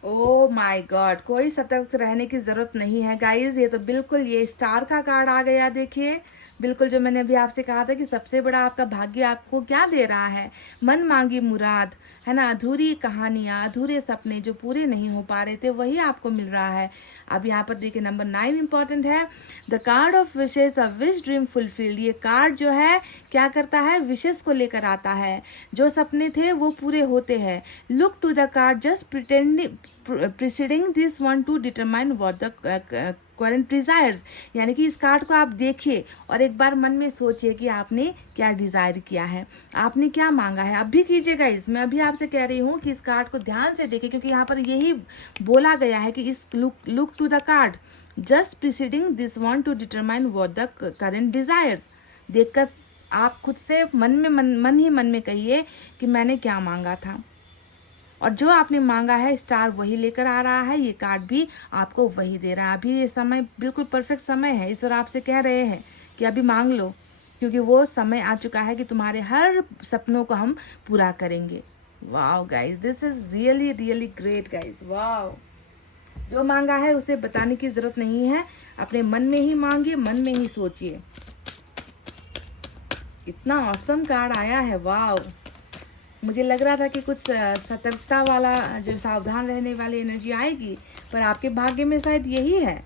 ओह माय गॉड, कोई सतर्क रहने की जरूरत नहीं है गाइज। ये तो बिल्कुल ये स्टार का कार्ड आ गया। देखिए बिल्कुल जो मैंने अभी आपसे कहा था कि सबसे बड़ा आपका भाग्य आपको क्या दे रहा है, मन मांगी मुराद, है ना, अधूरी कहानियां, अधूरे सपने जो पूरे नहीं हो पा रहे थे वही आपको मिल रहा है। अब यहाँ पर देखिए नंबर 9 इंपॉर्टेंट है, the card of wishes, a wish dream fulfilled. ये कार्ड जो है क्या करता है, विशेष को लेकर आता है, जो सपने थे वो पूरे होते हैं। Look to the card just preceding this one to determine what the current desires. यानी कि इस कार्ड को आप देखिए और एक बार मन में सोचिए कि आपने क्या डिजायर किया है, आपने क्या मांगा है। अब भी कीजिएगा इसमें, अभी आपसे कह रही हूँ कि इस कार्ड को ध्यान से देखिए, क्योंकि यहाँ पर यही बोला गया है कि इस look to the card just preceding this one to determine what the current desires. देखकर आप खुद से मन ही मन में कहिए कि मैंने क्या मांगा था, और जो आपने मांगा है स्टार वही लेकर आ रहा है। ये कार्ड भी आपको वही दे रहा है। अभी ये समय बिल्कुल परफेक्ट समय है। ईश्वर आपसे कह रहे हैं कि अभी मांग लो, क्योंकि वो समय आ चुका है कि तुम्हारे हर सपनों को हम पूरा करेंगे। Wow guys, this is really really great guys, wow. जो मांगा है उसे बताने की जरूरत नहीं है, अपने मन में ही मांगिए, मन में ही सोचिए। इतना ऑसम कार्ड आया है, वाओ। मुझे लग रहा था कि कुछ सतर्कता वाला, जो सावधान रहने वाली एनर्जी आएगी, पर आपके भाग्य में शायद यही है।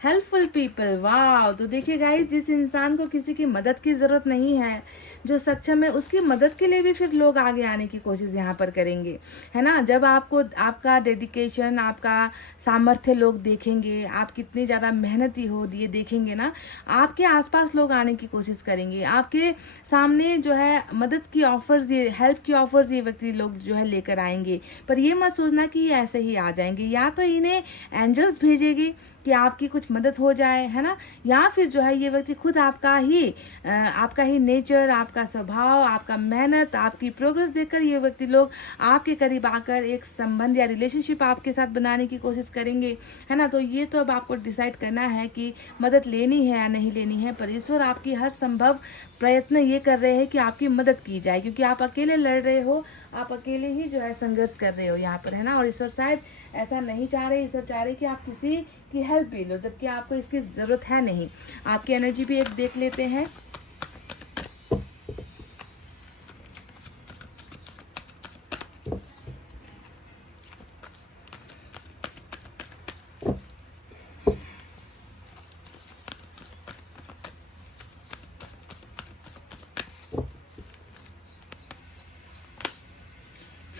हेल्पफुल पीपल, वाह। तो देखिए गाइस, जिस इंसान को किसी की मदद की ज़रूरत नहीं है, जो सक्षम है, उसकी मदद के लिए भी फिर लोग आगे आने की कोशिश यहाँ पर करेंगे, है ना। जब आपको आपका डेडिकेशन, आपका सामर्थ्य लोग देखेंगे, आप कितनी ज़्यादा मेहनती हो ये देखेंगे ना, आपके आसपास लोग आने की कोशिश करेंगे। आपके सामने जो है मदद की ऑफर्स, ये हेल्प की ऑफर्स ये व्यक्ति लोग जो है लेकर आएंगे। पर ये मत सोचना कि ये ऐसे ही आ जाएंगे, या तो इन्हें एंजल्स भेजेगी कि आपकी कुछ मदद हो जाए, है ना, या फिर जो है ये व्यक्ति खुद आपका ही नेचर, आपका स्वभाव, आपका मेहनत, आपकी प्रोग्रेस देखकर ये व्यक्ति लोग आपके करीब आकर एक संबंध या रिलेशनशिप आपके साथ बनाने की कोशिश करेंगे, है ना। तो ये तो अब आपको डिसाइड करना है कि मदद लेनी है या नहीं लेनी है। पर ईश्वर आपकी हर संभव प्रयत्न ये कर रहे हैं कि आपकी मदद की जाए, क्योंकि आप अकेले लड़ रहे हो, आप अकेले ही जो है संघर्ष कर रहे हो यहाँ पर, है ना। और ईश्वर शायद ऐसा नहीं चाह रहे, ईश्वर चाह रहे कि आप किसी की हेल्प भी लो, जबकि आपको इसकी ज़रूरत है नहीं। आपकी एनर्जी भी एक देख लेते हैं।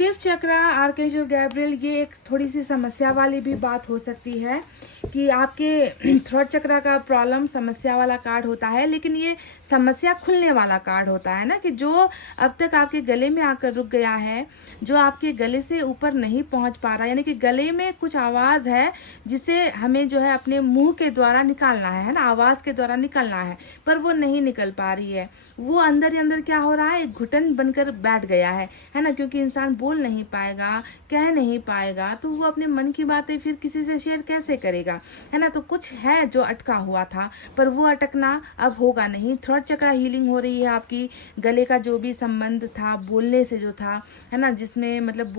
फिफ्थ चक्रा आर्कएंजल गैब्रियल, ये एक थोड़ी सी समस्या वाली भी बात हो सकती है कि आपके थ्रोट चक्रा का प्रॉब्लम समस्या वाला कार्ड होता है, लेकिन ये समस्या खुलने वाला कार्ड होता है ना, कि जो अब तक आपके गले में आकर रुक गया है, जो आपके गले से ऊपर नहीं पहुंच पा रहा, यानी कि गले में कुछ आवाज़ है जिसे हमें जो है अपने मुंह के द्वारा निकालना है ना, आवाज़ के द्वारा निकालना है, पर वो नहीं निकल पा रही है। वो अंदर ही अंदर क्या हो रहा है, एक घुटन बनकर बैठ गया है ना, क्योंकि इंसान बोल नहीं पाएगा, कह नहीं पाएगा, तो वो अपने मन की बातें फिर किसी से शेयर कैसे करेगा, है ना। तो कुछ है जो अटका हुआ था, पर वो अटकना अब होगा नहीं। थ्रोट चक्रा हीलिंग हो रही है आपकी, गले का जो भी संबंध था बोलने से जो था, है ना, जिसमें मतलब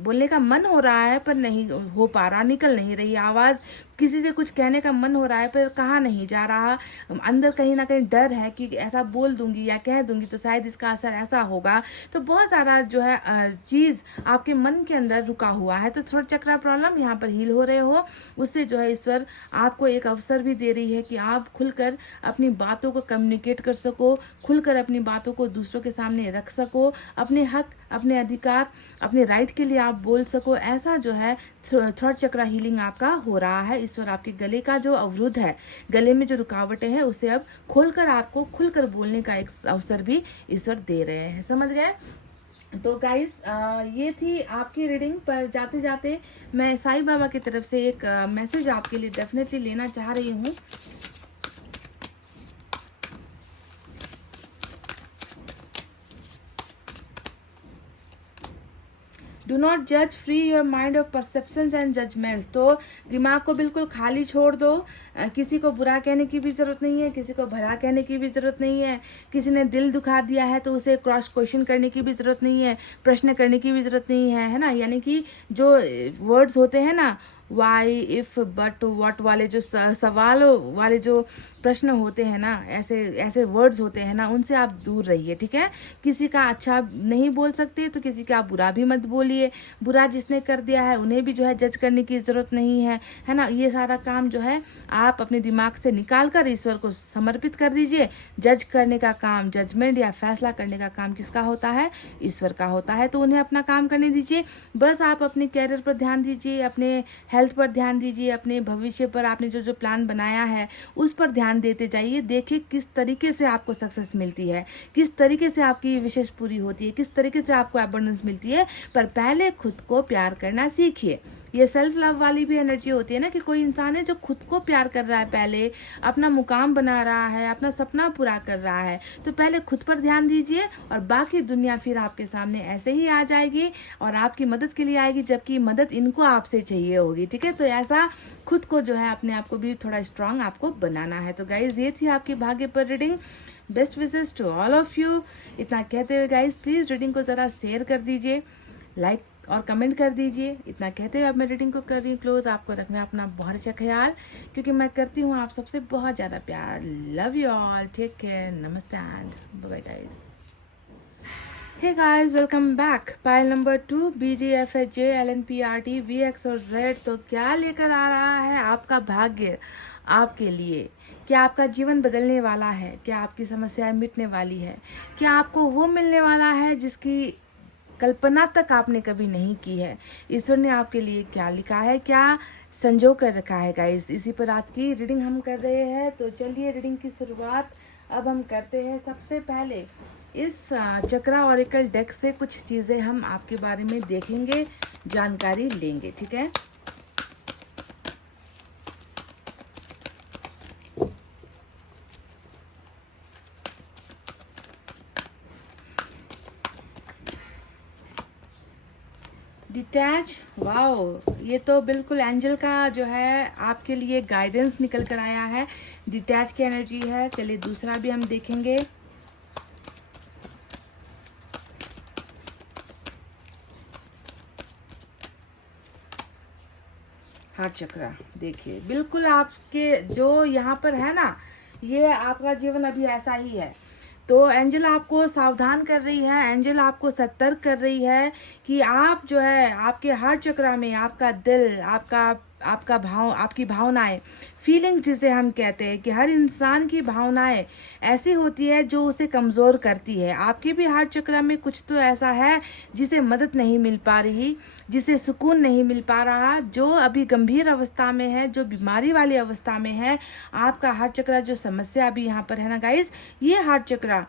बोलने का मन हो रहा है पर नहीं हो पा रहा, निकल नहीं रही आवाज़, किसी से कुछ कहने का मन हो रहा है पर कहा नहीं जा रहा, अंदर कहीं ना कहीं डर है कि ऐसा बोल दूंगी या कह दूंगी तो शायद इसका असर ऐसा होगा। तो बहुत सारा जो है चीज़ आपके मन के अंदर रुका हुआ है। तो थ्रोट चक्रा प्रॉब्लम यहाँ पर हील हो रहे हो, उससे जो है ईश्वर आपको एक अवसर भी दे रही है कि आप खुलकर अपनी बातों को कम्युनिकेट कर सको, खुलकर अपनी बातों को दूसरों के सामने रख सको, अपने हक, अपने अधिकार, अपने राइट के लिए आप बोल सको। ऐसा जो है थ्रोट चक्रा हीलिंग आपका हो रहा है। ईश्वर आपके गले का जो अवरुद्ध है, गले में जो रुकावटें हैं, उसे अब खोलकर आपको खुलकर बोलने का एक अवसर भी ईश्वर दे रहे हैं। समझ गए? तो गाइस, ये थी आपकी रीडिंग। पर जाते जाते मैं साईं बाबा की तरफ से एक मैसेज आपके लिए डेफिनेटली लेना चाह रही हूँ। डू नॉट जज, free your mind of perceptions and judgements. तो दिमाग को बिल्कुल खाली छोड़ दो। किसी को बुरा कहने की भी ज़रूरत नहीं है, किसी को भला कहने की भी ज़रूरत नहीं है। किसी ने दिल दुखा दिया है तो उसे क्रॉस क्वेश्चन करने की भी ज़रूरत नहीं है, प्रश्न करने की भी ज़रूरत नहीं है, है ना। यानी कि जो वर्ड्स होते हैं ना, वाई, इफ़, बट, व्हाट वाले जो सवाल वाले जो प्रश्न होते हैं ना, ऐसे ऐसे वर्ड्स होते हैं ना, उनसे आप दूर रहिए, ठीक है। किसी का अच्छा नहीं बोल सकते तो किसी का बुरा भी मत बोलिए। बुरा जिसने कर दिया है उन्हें भी जो है जज करने की ज़रूरत नहीं है, है ना। ये सारा काम जो है आप अपने दिमाग से निकाल कर ईश्वर को समर्पित कर दीजिए। जज करने का काम, जजमेंट या फैसला करने का काम किसका होता है? ईश्वर का होता है। तो उन्हें अपना काम करने दीजिए। बस आप अपने कैरियर पर ध्यान दीजिए, अपने हेल्थ पर ध्यान दीजिए, अपने भविष्य पर आपने जो जो प्लान बनाया है उस पर ध्यान देते जाइए। देखिए किस तरीके से आपको सक्सेस मिलती है, किस तरीके से आपकी विशेष पूरी होती है, किस तरीके से आपको अबंडेंस मिलती है। पर पहले खुद को प्यार करना सीखिए। ये सेल्फ लव वाली भी एनर्जी होती है ना, कि कोई इंसान है जो खुद को प्यार कर रहा है, पहले अपना मुकाम बना रहा है, अपना सपना पूरा कर रहा है। तो पहले खुद पर ध्यान दीजिए और बाकी दुनिया फिर आपके सामने ऐसे ही आ जाएगी और आपकी मदद के लिए आएगी, जबकि मदद इनको आपसे चाहिए होगी, ठीक है। तो ऐसा खुद को जो है अपने आप को भी थोड़ा स्ट्रांग आपको बनाना है। तो गाइज, ये थी आपकी भाग्य पर reading. Best wishes to all of you. इतना कहते हुए गाइज, प्लीज़ रीडिंग को ज़रा शेयर कर दीजिए, लाइक और कमेंट कर दीजिए। इतना कहते हुए अब मैं रीडिंग को कर रही हूँ क्लोज। आपको रखना है अपना बहुत अच्छा ख्याल, क्योंकि मैं करती हूँ आप सबसे बहुत ज़्यादा प्यार। Love you all, take care, नमस्ते and bye guys. Hey guys, welcome back. Pile number 2, BGFHJ, LNPRT, VX और Z। तो क्या लेकर आ रहा है आपका भाग्य आपके लिए? क्या आपका जीवन बदलने वाला है? क्या आपकी समस्याएं मिटने वाली है? क्या आपको वो मिलने वाला है जिसकी कल्पना तक आपने कभी नहीं की है? ईश्वर ने आपके लिए क्या लिखा है, क्या संजो कर रखा है गाइस, इसी पर आज की रीडिंग हम कर रहे हैं। तो चलिए रीडिंग की शुरुआत अब हम करते हैं। सबसे पहले इस चक्रा ऑरेकल डेक से कुछ चीज़ें हम आपके बारे में देखेंगे, जानकारी लेंगे, ठीक है। डिटैच, वाओ, ये तो बिल्कुल एंजल का जो है आपके लिए गाइडेंस निकल कर आया है। डिटैच की एनर्जी है। चलिए दूसरा भी हम देखेंगे। हार्ट चक्रा, देखिए बिल्कुल आपके जो यहाँ पर है ना, ये आपका जीवन अभी ऐसा ही है। तो एंजल आपको सावधान कर रही है, एंजल आपको सतर्क कर रही है कि आप जो है आपके हार्ट चक्रा में आपका दिल, आपका आपकी भावनाएं, फीलिंग्स जिसे हम कहते हैं कि हर इंसान की भावनाएं ऐसी होती है जो उसे कमज़ोर करती है। आपके भी हार्ट चक्र में कुछ तो ऐसा है जिसे मदद नहीं मिल पा रही, जिसे सुकून नहीं मिल पा रहा, जो अभी गंभीर अवस्था में है, जो बीमारी वाली अवस्था में है। आपका हार्ट चक्र जो समस्या अभी यहाँ पर है ना गाइस, ये हार्ट चक्र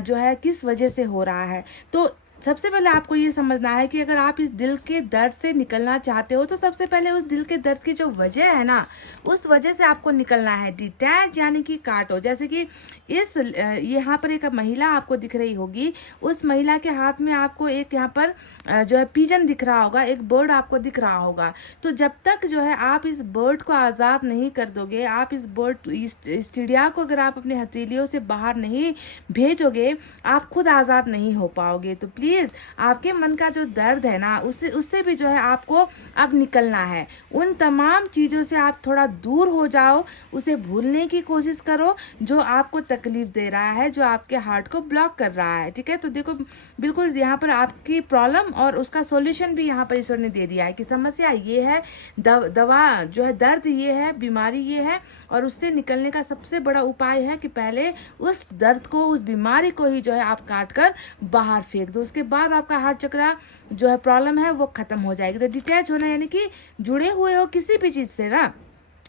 जो है किस वजह से हो रहा है। तो सबसे पहले आपको ये समझना है कि अगर आप इस दिल के दर्द से निकलना चाहते हो तो सबसे पहले उस दिल के दर्द की जो वजह है ना, उस वजह से आपको निकलना है। डिटैच यानी कि काटो। जैसे कि यहाँ पर एक महिला आपको दिख रही होगी, उस महिला के हाथ में आपको एक यहाँ पर जो है पिजन दिख रहा होगा, एक बर्ड आपको दिख रहा होगा। तो जब तक जो है आप इस बर्ड को आज़ाद नहीं कर दोगे, आप इस चिड़िया को अगर आप अपने हथेलियों से बाहर नहीं भेजोगे, आप खुद आज़ाद नहीं हो पाओगे। तो प्लीज़ आपके मन का जो दर्द है ना, उससे भी जो है आपको अब निकलना है। उन तमाम चीज़ों से आप थोड़ा दूर हो जाओ, उसे भूलने की कोशिश करो जो आपको तकलीफ दे रहा है, जो आपके हार्ट को ब्लॉक कर रहा है। ठीक है, तो देखो बिल्कुल यहाँ पर आपकी प्रॉब्लम और उसका सॉल्यूशन भी यहाँ पर ईश्वर ने दे दिया है कि समस्या ये है, दवा जो है, दर्द ये है, बीमारी ये है, और उससे निकलने का सबसे बड़ा उपाय है कि पहले उस दर्द को, उस बीमारी को ही जो है आप काट कर बाहर फेंक दो। उसके बाद आपका हार्ट चक्र जो है प्रॉब्लम है वो खत्म हो जाएगी। तो डिटैच होना यानी कि जुड़े हुए हो किसी भी चीज़ से ना,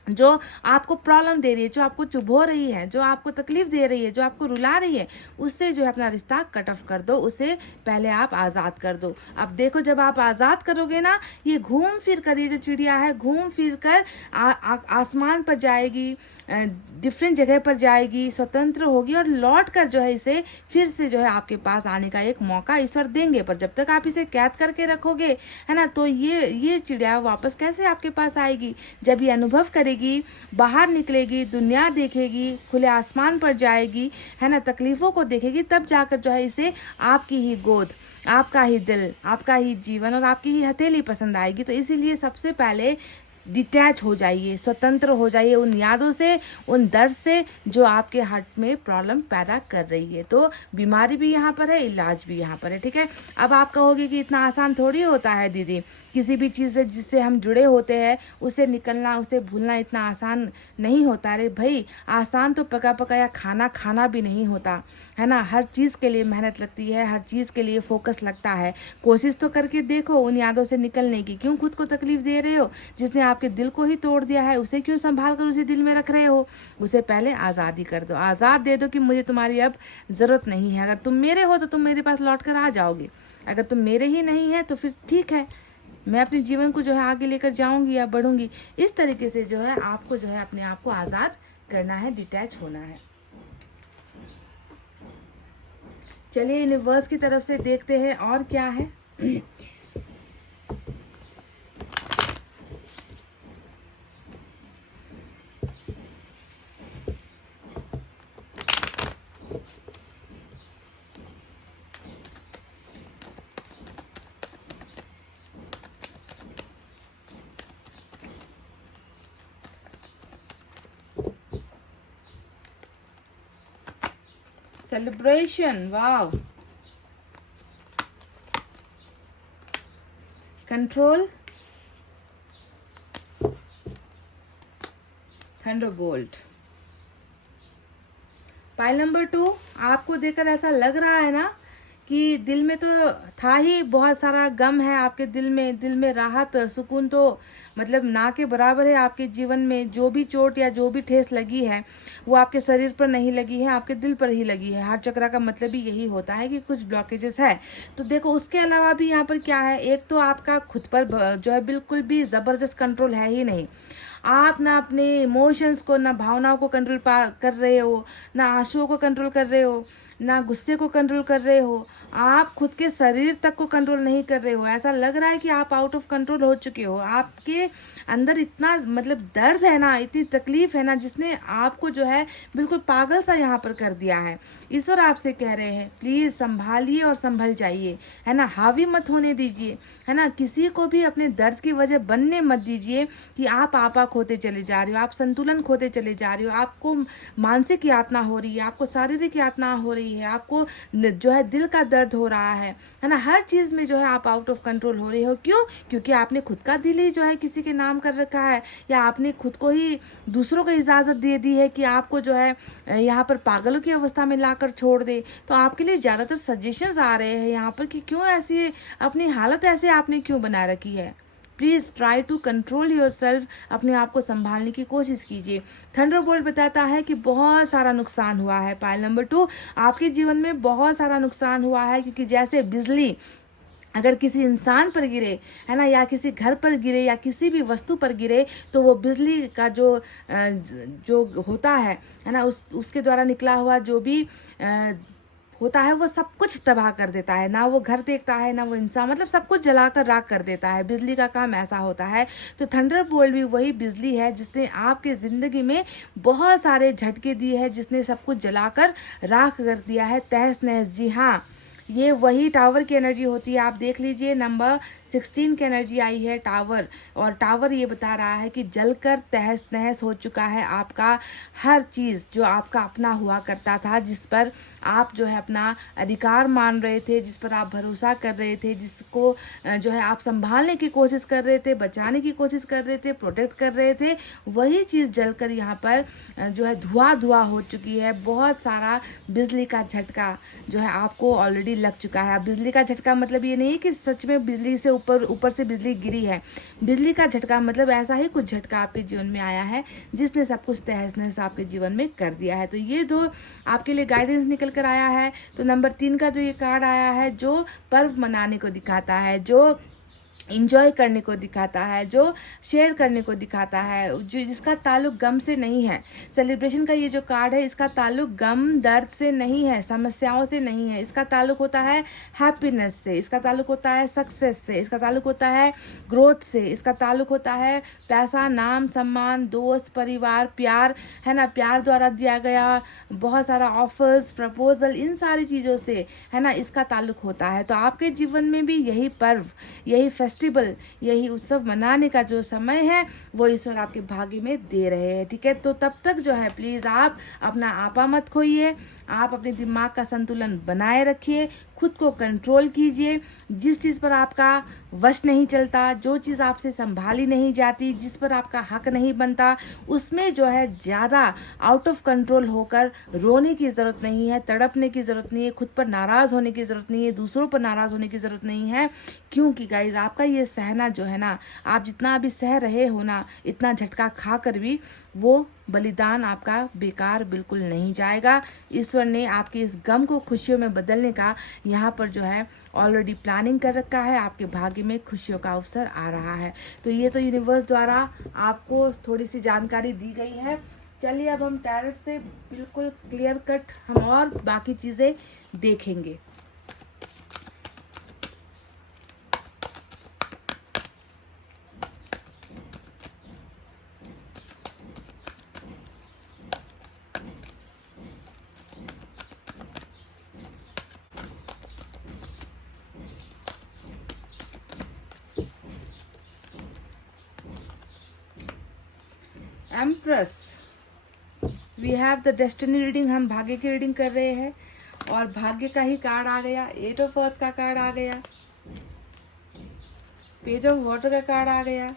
जो आपको प्रॉब्लम दे रही है, जो आपको चुभो रही है, जो आपको तकलीफ दे रही है, जो आपको रुला रही है, उससे जो है अपना रिश्ता कट ऑफ कर दो, उसे पहले आप आज़ाद कर दो। अब देखो जब आप आज़ाद करोगे ना, ये घूम फिर कर, ये जो चिड़िया है घूम फिर कर आसमान पर जाएगी, डिफरेंट जगह पर जाएगी, स्वतंत्र होगी और लौट कर जो है इसे फिर से जो है आपके पास आने का एक मौका ईश्वर देंगे। पर जब तक आप इसे कैद करके रखोगे है ना, तो ये चिड़िया वापस कैसे आपके पास आएगी? जब ये अनुभव करेगी, बाहर निकलेगी, दुनिया देखेगी, खुले आसमान पर जाएगी, है ना, तकलीफ़ों को देखेगी, तब जाकर जो है इसे आपकी ही गोद, आपका ही दिल, आपका ही जीवन और आपकी ही हथेली पसंद आएगी। तो इसीलिए सबसे पहले डिटैच हो जाइए, स्वतंत्र हो जाइए उन यादों से, उन दर्द से जो आपके हार्ट में प्रॉब्लम पैदा कर रही है। तो बीमारी भी यहाँ पर है, इलाज भी यहाँ पर है। ठीक है, अब आप कहोगे कि इतना आसान थोड़ी होता है दीदी, किसी भी चीज़ से जिससे हम जुड़े होते हैं उसे निकलना, उसे भूलना इतना आसान नहीं होता। अरे भाई, आसान तो पका पकाया खाना खाना भी नहीं होता है ना। हर चीज़ के लिए मेहनत लगती है, हर चीज़ के लिए फोकस लगता है। कोशिश तो करके देखो उन यादों से निकलने की। क्यों खुद को तकलीफ दे रहे हो? जिसने आपके दिल को ही तोड़ दिया है उसे क्यों संभाल कर उसे दिल में रख रहे हो? उसे पहले आज़ादी कर दो, आज़ाद दे दो कि मुझे तुम्हारी अब ज़रूरत नहीं है। अगर तुम मेरे हो तो तुम मेरे पास लौट कर आ जाओगे, अगर तुम मेरे ही नहीं है तो फिर ठीक है, मैं अपने जीवन को जो है आगे लेकर जाऊंगी या बढ़ूंगी। इस तरीके से जो है आपको जो है अपने आप को आज़ाद करना है, डिटैच होना है। चलिए यूनिवर्स की तरफ से देखते हैं और क्या है। Celebration, wow. Control, Thunderbolt. Pile number 2, आपको देखकर ऐसा लग रहा है ना कि दिल में तो था ही बहुत सारा गम है आपके दिल में राहत, सुकून तो मतलब ना के बराबर है आपके जीवन में। जो भी चोट या जो भी ठेस लगी है वो आपके शरीर पर नहीं लगी है, आपके दिल पर ही लगी है। हार्ट चक्र का मतलब ही यही होता है कि कुछ ब्लॉकेजेस है। तो देखो उसके अलावा भी यहाँ पर क्या है, एक तो आपका खुद पर जो है बिल्कुल भी ज़बरदस्त कंट्रोल है ही नहीं। आप ना अपने इमोशंस को, ना भावनाओं को कंट्रोल कर रहे हो, ना आंसुओं को कंट्रोल कर रहे हो, ना गुस्से को कंट्रोल कर रहे हो, आप खुद के शरीर तक को कंट्रोल नहीं कर रहे हो। ऐसा लग रहा है कि आप आउट ऑफ कंट्रोल हो चुके हो। आपके अंदर इतना मतलब दर्द है ना, इतनी तकलीफ है ना, जिसने आपको जो है बिल्कुल पागल सा यहाँ पर कर दिया है। ईश्वर आपसे कह रहे हैं प्लीज़ संभालिए और संभल जाइए, है ना, हावी मत होने दीजिए, है ना, किसी को भी अपने दर्द की वजह बनने मत दीजिए कि आप आपा खोते चले जा रहे हो, आप संतुलन खोते चले जा रहे हो, आपको मानसिक यातना हो रही है, आपको शारीरिक यातना हो रही है, आपको जो है दिल का दर्द दर्द हो रहा है ना, हर चीज़ में जो है आप आउट ऑफ कंट्रोल हो रहे हो। क्यों? क्योंकि आपने खुद का दिल ही जो है किसी के नाम कर रखा है, या आपने खुद को ही दूसरों को इजाज़त दे दी है कि आपको जो है यहाँ पर पागलों की अवस्था में लाकर छोड़ दे। तो आपके लिए ज़्यादातर सजेशंस आ रहे हैं यहाँ पर कि क्यों ऐसी अपनी हालत ऐसे आपने क्यों बना रखी है। Please try to control your self, अपने आप को संभालने की कोशिश कीजिए। थंडरबोल्ट बताता है कि बहुत सारा नुकसान हुआ है। पायल नंबर 2, आपके जीवन में बहुत सारा नुकसान हुआ है, क्योंकि जैसे बिजली अगर किसी इंसान पर गिरे है ना, या किसी घर पर गिरे, या किसी भी वस्तु पर गिरे, तो वो बिजली का जो होता है ना, उसके द्वारा निकला हुआ जो भी होता है वो सब कुछ तबाह कर देता है। ना वो घर देखता है, ना वो इंसान, मतलब सब कुछ जलाकर राख कर देता है। बिजली का काम ऐसा होता है। तो थंडरबोल्ट भी वही बिजली है जिसने आपके ज़िंदगी में बहुत सारे झटके दिए हैं, जिसने सब कुछ जलाकर राख कर दिया है, तहस नहस। जी हाँ, ये वही टावर की एनर्जी होती है। आप देख लीजिए, नंबर 16 की एनर्जी आई है टावर, और टावर ये बता रहा है कि जलकर तहस नहस हो चुका है आपका हर चीज़ जो आपका अपना हुआ करता था, जिस पर आप जो है अपना अधिकार मान रहे थे, जिस पर आप भरोसा कर रहे थे, जिसको जो है आप संभालने की कोशिश कर रहे थे, बचाने की कोशिश कर रहे थे, प्रोटेक्ट कर रहे थे, वही चीज़ जलकर यहाँ पर जो है धुआं धुआं हो चुकी है। बहुत सारा बिजली का झटका जो है आपको ऑलरेडी लग चुका है। अब बिजली का झटका मतलब ये नहीं है कि सच में बिजली से ऊपर से बिजली गिरी है। बिजली का झटका मतलब ऐसा ही कुछ झटका आपके जीवन में आया है जिसने सब कुछ तहस नहस आपके जीवन में कर दिया है। तो ये दो आपके लिए गाइडेंस निकल कर आया है। तो नंबर 3 का जो ये कार्ड आया है, जो पर्व मनाने को दिखाता है, जो इंजॉय करने को दिखाता है, जो शेयर करने को दिखाता है, जो जिसका ताल्लुक गम से नहीं है। सेलिब्रेशन का ये जो कार्ड है, इसका ताल्लुक गम दर्द से नहीं है, समस्याओं से नहीं है। इसका ताल्लुक होता है हैप्पीनेस से, इसका ताल्लुक होता है सक्सेस से, इसका ताल्लुक होता है ग्रोथ से, इसका ताल्लुक होता है पैसा, नाम, सम्मान, दोस्त, परिवार, प्यार, है ना, प्यार द्वारा दिया गया बहुत सारा ऑफर्स, प्रपोजल, इन सारी चीज़ों से, है ना, इसका ताल्लुक होता है। तो आपके जीवन में भी यही पर्व, यही फेस्टिवल, यही उत्सव मनाने का जो समय है, वो ईश्वर आपके भाग्य में दे रहे हैं। ठीक है, तो तब तक जो है प्लीज़ आप अपना आपा मत खोइए, आप अपने दिमाग का संतुलन बनाए रखिए, खुद को कंट्रोल कीजिए। जिस चीज़ पर आपका वश नहीं चलता, जो चीज़ आपसे संभाली नहीं जाती, जिस पर आपका हक नहीं बनता, उसमें जो है ज़्यादा आउट ऑफ कंट्रोल होकर रोने की ज़रूरत नहीं है, तड़पने की ज़रूरत नहीं है, खुद पर नाराज़ होने की ज़रूरत नहीं है, दूसरों पर नाराज़ होने की ज़रूरत नहीं है। क्योंकि गाइज आपका ये सहना जो है ना, आप जितना अभी सह रहे हो ना, इतना झटका खा कर भी वो बलिदान आपका बेकार बिल्कुल नहीं जाएगा। ईश्वर ने आपके इस गम को खुशियों में बदलने का यहाँ पर जो है ऑलरेडी प्लानिंग कर रखा है। आपके भाग्य में खुशियों का अवसर आ रहा है। तो ये तो यूनिवर्स द्वारा आपको थोड़ी सी जानकारी दी गई है। चलिए अब हम टैरोट से बिल्कुल क्लियर कट हम और बाकी चीज़ें देखेंगे। Empress, we have the destiny reading, हम भाग्य की रीडिंग कर रहे हैं और भाग्य का ही कार्ड आ गया। 8 ऑफ अर्थ का कार्ड आ गया, पेज ऑफ वाटर का कार्ड आ गया,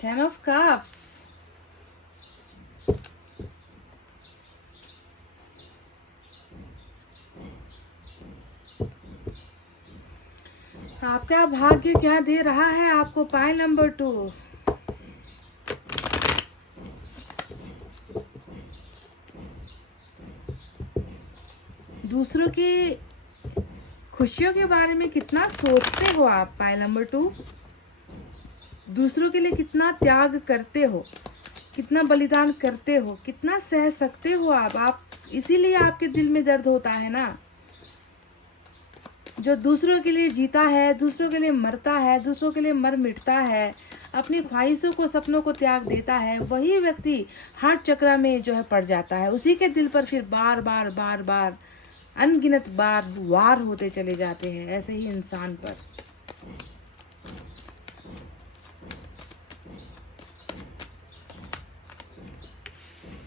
टेन ऑफ कप्स, आपका भाग्य क्या दे रहा है आपको। पाइल नंबर 2, दूसरों की खुशियों के बारे में कितना सोचते हो आप। पाइल नंबर 2, दूसरों के लिए कितना त्याग करते हो, कितना बलिदान करते हो, कितना सह सकते हो आप इसीलिए आपके दिल में दर्द होता है ना। जो दूसरों के लिए जीता है, दूसरों के लिए मरता है, दूसरों के लिए मर मिटता है, अपनी ख्वाहिशों को, सपनों को त्याग देता है, वही व्यक्ति हार्ट चक्र में जो है पड़ जाता है। उसी के दिल पर फिर बार बार बार बार अनगिनत बार वार होते चले जाते हैं ऐसे ही इंसान पर।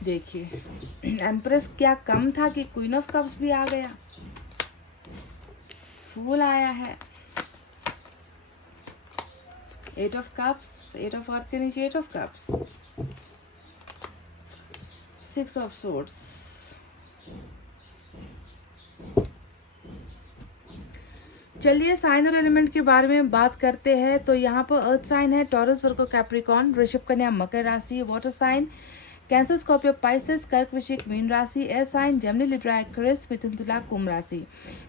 देखिए एम्प्रेस क्या कम था कि क्वीन ऑफ कप्स भी आ गया, फूल आया है, eight of cups, eight of earth के नीचे eight of cups, six of swords. चलिए साइन और एलिमेंट के बारे में बात करते हैं। तो यहाँ पर अर्थ साइन है टॉरस, वर्गो, कैप्रिकॉर्न, वृषभ, कन्या, मकर राशि, water sign Cancer, Scorpio, Pisces, कर्क, वृश्चिक, मीन राशि, air sign Gemini, Libra, Aquarius, मिथुन, तुला, कुंभ राशि।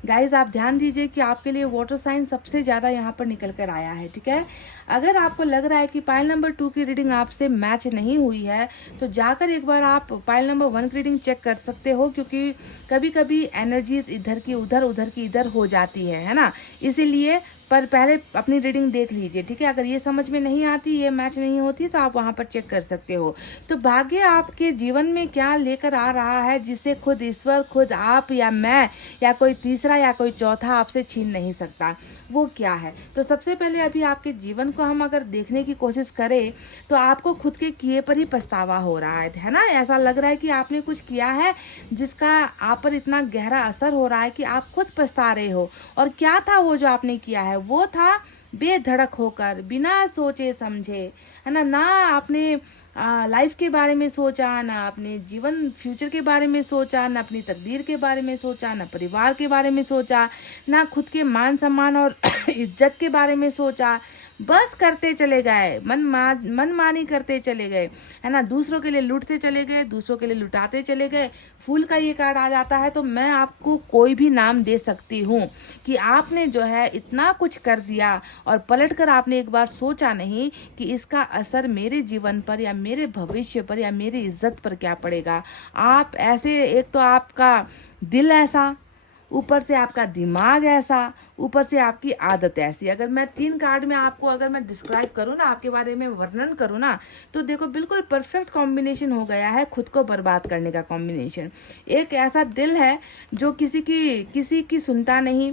गाइज आप ध्यान दीजिए कि आपके लिए वाटर साइन सबसे ज़्यादा यहाँ पर निकल कर आया है, ठीक है। अगर आपको लग रहा है कि पाइल नंबर 2 की रीडिंग आपसे मैच नहीं हुई है तो जाकर एक बार आप पाइल नंबर 1 की रीडिंग चेक कर सकते हो, क्योंकि कभी कभी एनर्जीज इधर की उधर, उधर की इधर हो जाती है ना। इसीलिए पर पहले अपनी रीडिंग देख लीजिए, ठीक है। अगर ये समझ में नहीं आती, ये मैच नहीं होती, तो आप वहाँ पर चेक कर सकते हो। तो भाग्य आपके जीवन में क्या लेकर आ रहा है जिसे खुद ईश्वर, खुद आप या मैं या कोई तीसरा या कोई चौथा आपसे छीन नहीं सकता, वो क्या है। तो सबसे पहले अभी आपके जीवन को हम अगर देखने की कोशिश करें तो आपको खुद के किए पर ही पछतावा हो रहा है ना। ऐसा लग रहा है कि आपने कुछ किया है जिसका आप पर इतना गहरा असर हो रहा है कि आप खुद पछता रहे हो। और क्या था वो जो आपने किया है, वो था बेधड़क होकर, बिना सोचे समझे, है ना आपने लाइफ के बारे में सोचा, ना अपने जीवन फ्यूचर के बारे में सोचा, ना अपनी तकदीर के बारे में सोचा, ना परिवार के बारे में सोचा, ना खुद के मान सम्मान और इज्जत के बारे में सोचा। बस करते चले गए, मनमानी करते चले गए, है ना। दूसरों के लिए लूटते चले गए, दूसरों के लिए लुटाते चले गए। फूल का ये कार्ड आ जाता है तो मैं आपको कोई भी नाम दे सकती हूँ कि आपने जो है इतना कुछ कर दिया और पलटकर आपने एक बार सोचा नहीं कि इसका असर मेरे जीवन पर या मेरे भविष्य पर या मेरी इज्जत पर क्या पड़ेगा। आप ऐसे, एक तो आपका दिल ऐसा, ऊपर से आपका दिमाग ऐसा, ऊपर से आपकी आदत ऐसी। अगर मैं 3 कार्ड में आपको अगर मैं डिस्क्राइब करूँ ना, आपके बारे में वर्णन करूँ ना, तो देखो बिल्कुल परफेक्ट कॉम्बिनेशन हो गया है, खुद को बर्बाद करने का कॉम्बिनेशन। एक ऐसा दिल है जो किसी की सुनता नहीं,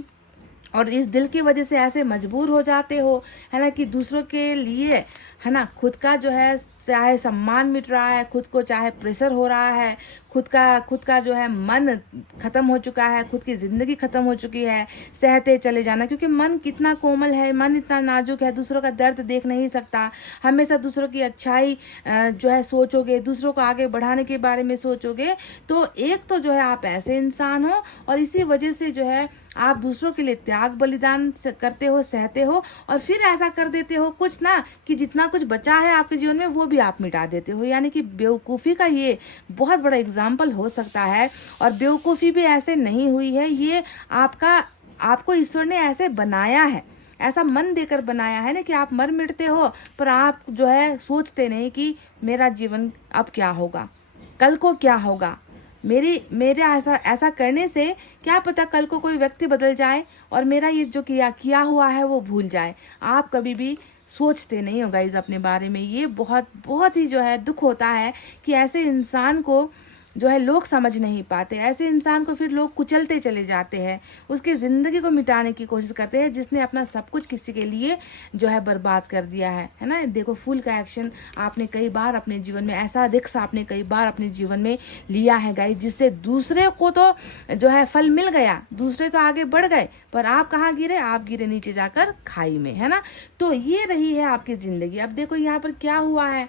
और इस दिल की वजह से ऐसे मजबूर हो जाते हो, है ना, कि दूसरों के लिए, है ना, खुद का जो है चाहे सम्मान मिट रहा है, खुद को चाहे प्रेशर हो रहा है, खुद का जो है मन खत्म हो चुका है, खुद की ज़िंदगी खत्म हो चुकी है, सहते चले जाना। क्योंकि मन कितना कोमल है, मन इतना नाजुक है, दूसरों का दर्द देख नहीं सकता। हमेशा दूसरों की अच्छाई जो है सोचोगे, दूसरों को आगे बढ़ाने के बारे में सोचोगे, तो एक तो जो है आप ऐसे इंसान हो, और इसी वजह से जो है आप दूसरों के लिए त्याग बलिदान करते हो, सहते हो, और फिर ऐसा कर देते हो कुछ ना कि जितना कुछ बचा है आपके जीवन में वो भी आप मिटा देते हो। यानी कि बेवकूफ़ी का ये बहुत बड़ा एग्जाम्पल हो सकता है। और बेवकूफ़ी भी ऐसे नहीं हुई है, ये आपको ईश्वर ने ऐसे बनाया है, ऐसा मन देकर बनाया है ना कि आप मर मिटते हो, पर आप जो है सोचते नहीं कि मेरा जीवन अब क्या होगा, कल को क्या होगा। मेरे ऐसा करने से क्या पता कल को कोई व्यक्ति बदल जाए और मेरा ये जो किया हुआ है वो भूल जाए। आप कभी भी सोचते नहीं हो गाइज अपने बारे में। ये बहुत बहुत ही जो है दुख होता है कि ऐसे इंसान को जो है लोग समझ नहीं पाते, ऐसे इंसान को फिर लोग कुचलते चले जाते हैं, उसकी ज़िंदगी को मिटाने की कोशिश करते हैं, जिसने अपना सब कुछ किसी के लिए जो है बर्बाद कर दिया है ना। देखो फूल का एक्शन आपने कई बार अपने जीवन में, ऐसा रिक्स आपने कई बार अपने जीवन में लिया है गाइस, जिससे दूसरे को तो जो है फल मिल गया, दूसरे तो आगे बढ़ गए, पर आप कहाँ गिरे, आप गिरे नीचे जाकर खाई में, है ना। तो ये रही है आपकी ज़िंदगी। अब देखो यहाँ पर क्या हुआ है,